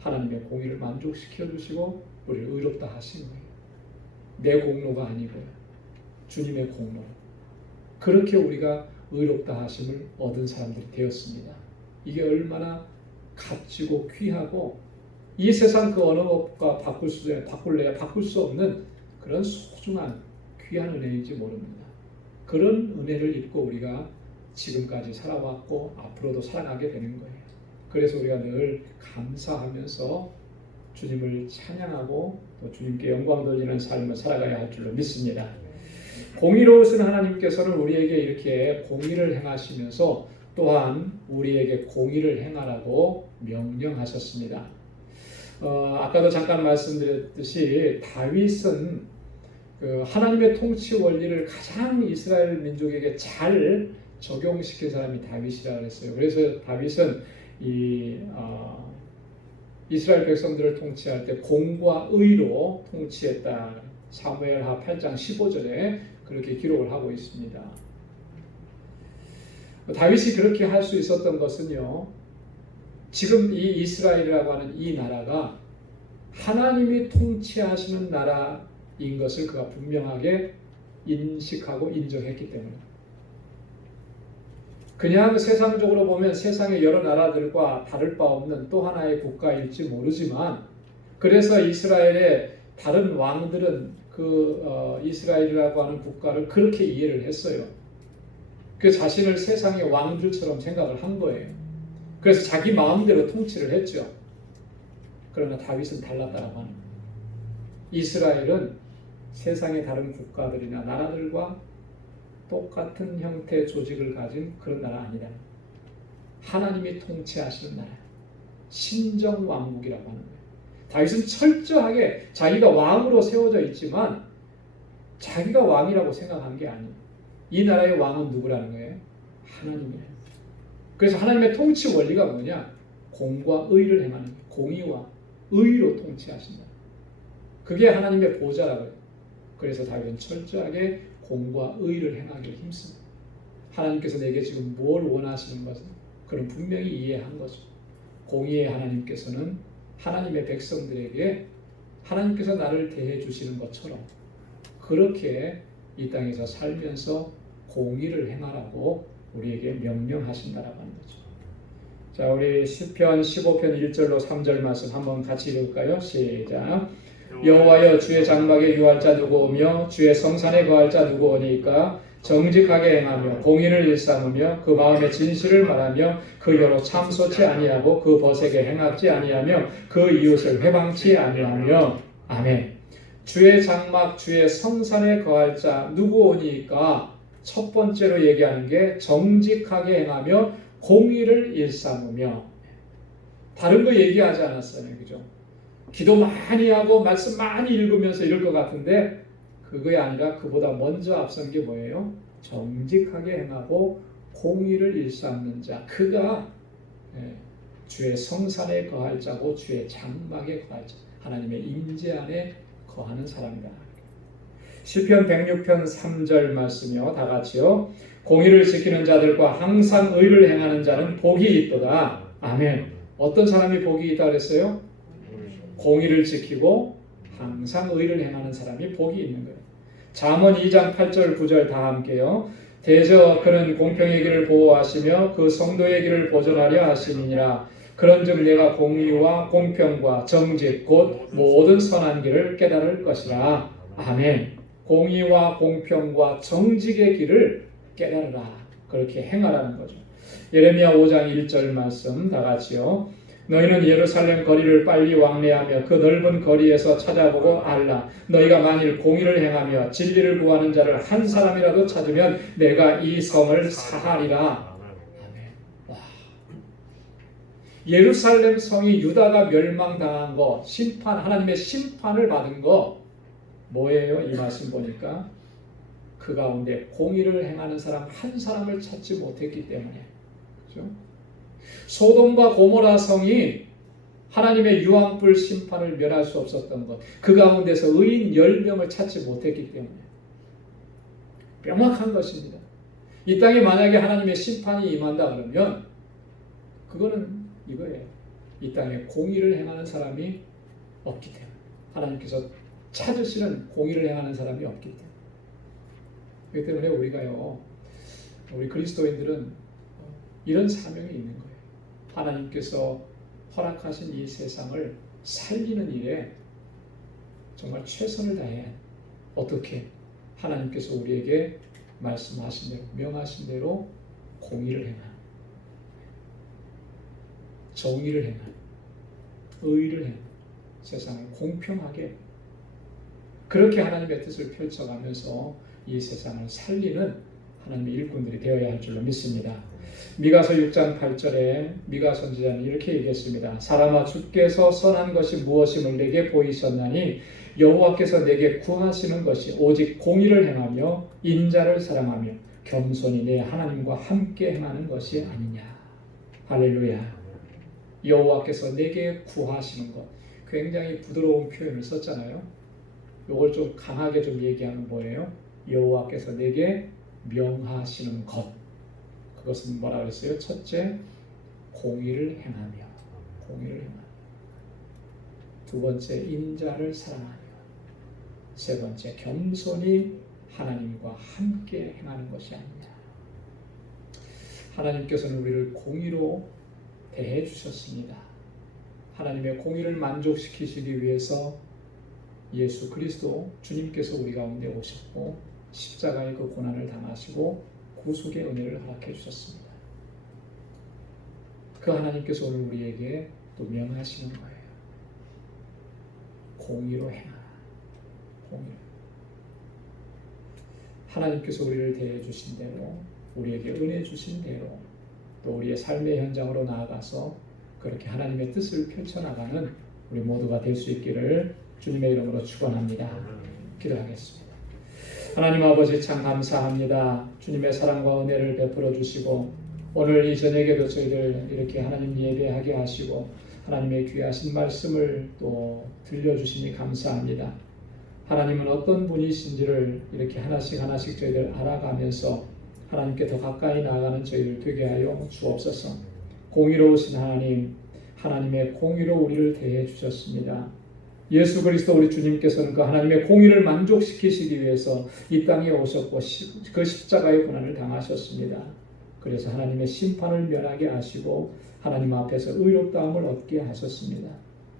하나님의 공의를 만족시켜 주시고 우리를 의롭다 하신 거예요. 내 공로가 아니고요. 주님의 공로. 그렇게 우리가 의롭다 하심을 얻은 사람들이 되었습니다. 이게 얼마나 값지고 귀하고 이 세상 그 어느 것과 바꿀 수 없는 그런 소중한 귀한 은혜인지 모릅니다. 그런 은혜를 입고 우리가 지금까지 살아왔고 앞으로도 살아가게 되는 거예요. 그래서 우리가 늘 감사하면서 주님을 찬양하고 또 주님께 영광 돌리는 삶을 살아가야 할 줄로 믿습니다. 공의로우신 하나님께서는 우리에게 이렇게 공의를 행하시면서 또한 우리에게 공의를 행하라고 명령하셨습니다. 아까도 잠깐 말씀드렸듯이 다윗은 하나님의 통치 원리를 가장 이스라엘 민족에게 잘 적용시킨 사람이 다윗이라고 했어요. 그래서 다윗은 이스라엘 백성들을 통치할 때 공과 의로 통치했다. 사무엘하 8장 15절에 그렇게 기록을 하고 있습니다. 다윗이 그렇게 할 수 있었던 것은요. 지금 이 이스라엘이라고 하는 이 나라가 하나님이 통치하시는 나라인 것을 그가 분명하게 인식하고 인정했기 때문입니다. 그냥 세상적으로 보면 세상의 여러 나라들과 다를 바 없는 또 하나의 국가일지 모르지만 그래서 이스라엘의 다른 왕들은 이스라엘이라고 하는 국가를 그렇게 이해를 했어요. 그 자신을 세상의 왕들처럼 생각을 한 거예요. 그래서 자기 마음대로 통치를 했죠. 그러나 다윗은 달랐다라고 하는 거예요. 이스라엘은 세상의 다른 국가들이나 나라들과 똑같은 형태의 조직을 가진 그런 나라 아니다. 하나님이 통치하시는 나라. 신정왕국이라고 하는 거예요. 다윗은 철저하게 자기가 왕으로 세워져 있지만 자기가 왕이라고 생각한 게 아니에요. 이 나라의 왕은 누구라는 거예요? 하나님이에요. 그래서 하나님의 통치 원리가 뭐냐? 공과 의를 행하는 거예요. 공의와 의로 통치하신다. 그게 하나님의 보좌라고 해요. 그래서 다윗은 철저하게 공과 의를 행하기를 힘씁니다. 하나님께서 내게 지금 뭘 원하시는 것은 그런 분명히 이해한 거죠. 공의의 하나님께서는 하나님의 백성들에게 하나님께서 나를 대해 주시는 것처럼 그렇게 이 땅에서 살면서 공의를 행하라고 우리에게 명령하신다라고 하는 거죠. 자, 우리 시편 15편 1절로 3절 말씀 한번 같이 읽을까요? 시작. 여호와여 주의 장막에 유할 자 누구오며 주의 성산에 거할 자 누구오니까 정직하게 행하며 공의를 일삼으며 그 마음에 진실을 말하며 그 여로 참소치 아니하고 그 벗에게 행하지 아니하며 그 이웃을 회방치 아니하며 아멘. 주의 장막 주의 성산에 거할 자 누구오니까 첫 번째로 얘기하는 게 정직하게 행하며 공의를 일삼으며 다른 거 얘기하지 않았어요. 그죠? 기도 많이 하고 말씀 많이 읽으면서 이럴 것 같은데 그게 아니라 그보다 먼저 앞선 게 뭐예요? 정직하게 행하고 공의를 일삼는 자, 그가 주의 성산에 거할 자고 주의 장막에 거할 자, 하나님의 임재 안에 거하는 사람이다. 시편 106편 3절 말씀이요. 다 같이요. 공의를 지키는 자들과 항상 의를 행하는 자는 복이 있도다. 아멘. 어떤 사람이 복이 있다 그랬어요? 공의를 지키고 항상 의를 행하는 사람이 복이 있는 거예요. 잠언 2장 8절 9절 다 함께요. 대저 그는 공평의 길을 보호하시며 그 성도의 길을 보존하려 하시니라. 그런즉 내가 공의와 공평과 정직 곧 모든 선한 길을 깨달을 것이라. 아멘. 공의와 공평과 정직의 길을 깨달으라. 그렇게 행하라는 거죠. 예레미야 5장 1절 말씀 다 같이요. 너희는 예루살렘 거리를 빨리 왕래하며 그 넓은 거리에서 찾아보고 알라. 너희가 만일 공의를 행하며 진리를 구하는 자를 한 사람이라도 찾으면 내가 이 성을 사하리라. 아멘. 와. 예루살렘 성이 유다가 멸망당한 거, 하나님의 심판을 받은 거 뭐예요? 이 말씀 보니까 그 가운데 공의를 행하는 사람 한 사람을 찾지 못했기 때문에, 그렇죠? 소돔과 고모라 성이 하나님의 유황불 심판을 면할 수 없었던 것, 그 가운데서 의인 10명을 찾지 못했기 때문에 명확한 것입니다. 이 땅에 만약에 하나님의 심판이 임한다 그러면 그거는 이거예요. 이 땅에 공의를 행하는 사람이 없기 때문에, 하나님께서 찾으시는 공의를 행하는 사람이 없기 때문에. 그렇기 때문에 우리 그리스도인들은 이런 사명이 있는 거예요. 하나님께서 허락하신 이 세상을 살리는 일에 정말 최선을 다해 어떻게 하나님께서 우리에게 말씀하신 대로, 명하신 대로 공의를 행하는, 정의를 행하는, 의를 행하는, 세상을 공평하게 그렇게 하나님의 뜻을 펼쳐가면서 이 세상을 살리는 하나님의 일꾼들이 되어야 할 줄로 믿습니다. 미가서 6장 8절에 미가 선지자는 이렇게 얘기했습니다. 사람아, 주께서 선한 것이 무엇임을 내게 보이셨나니 여호와께서 내게 구하시는 것이 오직 공의를 행하며 인자를 사랑하며 겸손히 내 하나님과 함께 행하는 것이 아니냐. 할렐루야. 여호와께서 내게 구하시는 것, 굉장히 부드러운 표현을 썼잖아요. 이걸 좀 강하게 좀 얘기하면 뭐예요? 여호와께서 내게 명하시는 것, 그것은 뭐라 그랬어요? 첫째, 공의를 행하며, 공의를 행하며. 두 번째, 인자를 사랑하며. 세 번째, 겸손히 하나님과 함께 행하는 것이 아니냐. 하나님께서는 우리를 공의로 대해 주셨습니다. 하나님의 공의를 만족시키시기 위해서 예수 그리스도 주님께서 우리 가운데 오셨고 십자가의 그 고난을 당하시고 구속의 은혜를 허락해 주셨습니다. 그 하나님께서 오늘 우리에게 또 명하시는 거예요. 공의로 행하라. 공의로. 하나님께서 우리를 대해 주신 대로, 우리에게 은혜 주신 대로 또 우리의 삶의 현장으로 나아가서 그렇게 하나님의 뜻을 펼쳐나가는 우리 모두가 될 수 있기를 주님의 이름으로 축원합니다. 기도하겠습니다. 하나님 아버지, 참 감사합니다. 주님의 사랑과 은혜를 베풀어 주시고 오늘 이 저녁에도 저희들 이렇게 하나님 예배하게 하시고 하나님의 귀하신 말씀을 또 들려주시니 감사합니다. 하나님은 어떤 분이신지를 이렇게 하나씩 하나씩 저희들 알아가면서 하나님께 더 가까이 나아가는 저희들 되게 하여 주옵소서. 공의로우신 하나님, 하나님의 공의로 우리를 대해 주셨습니다. 예수 그리스도 우리 주님께서는 그 하나님의 공의를 만족시키시기 위해서 이 땅에 오셨고 그 십자가의 고난을 당하셨습니다. 그래서 하나님의 심판을 면하게 하시고 하나님 앞에서 의롭다함을 얻게 하셨습니다.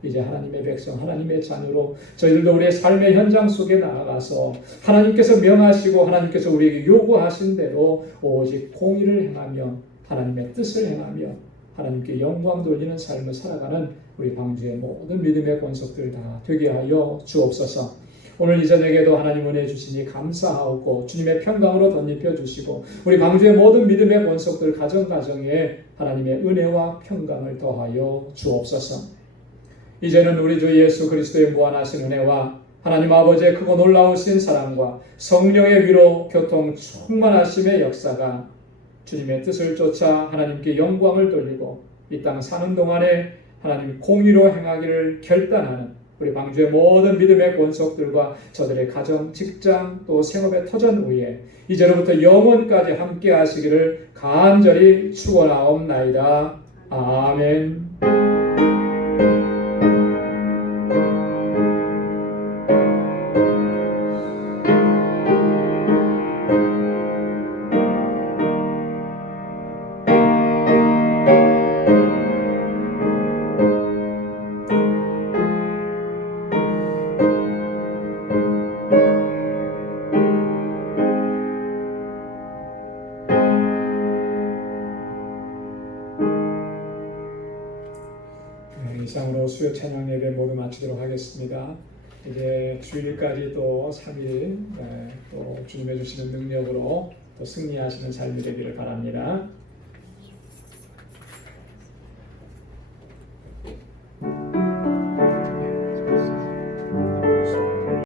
이제 하나님의 백성, 하나님의 자녀로 저희들도 우리의 삶의 현장 속에 나아가서 하나님께서 명하시고 하나님께서 우리에게 요구하신 대로 오직 공의를 행하며 하나님의 뜻을 행하며 하나님께 영광 돌리는 삶을 살아가는 우리 광주의 모든 믿음의 권속들 다 되게 하여 주옵소서. 오늘 이 저녁에도 하나님 은혜 주시니 감사하고 주님의 평강으로 덧입혀 주시고 우리 광주의 모든 믿음의 권속들, 가정가정에 하나님의 은혜와 평강을 더하여 주옵소서. 이제는 우리 주 예수 그리스도의 무한하신 은혜와 하나님 아버지의 크고 놀라우신 사랑과 성령의 위로 교통 충만하심의 역사가 주님의 뜻을 쫓아 하나님께 영광을 돌리고 이 땅 사는 동안에 하나님 공의로 행하기를 결단하는 우리 방주의 모든 믿음의 권속들과 저들의 가정, 직장 또 생업의 터전 위에 이제로부터 영원까지 함께 하시기를 간절히 축원하옵나이다. 아멘. 이상으로 수요 찬양 예배 모두 마치도록 하겠습니다. 이제 주일까지 또 3일 또 주님의 주시는 능력으로 또 승리하시는 삶이 되기를 바랍니다.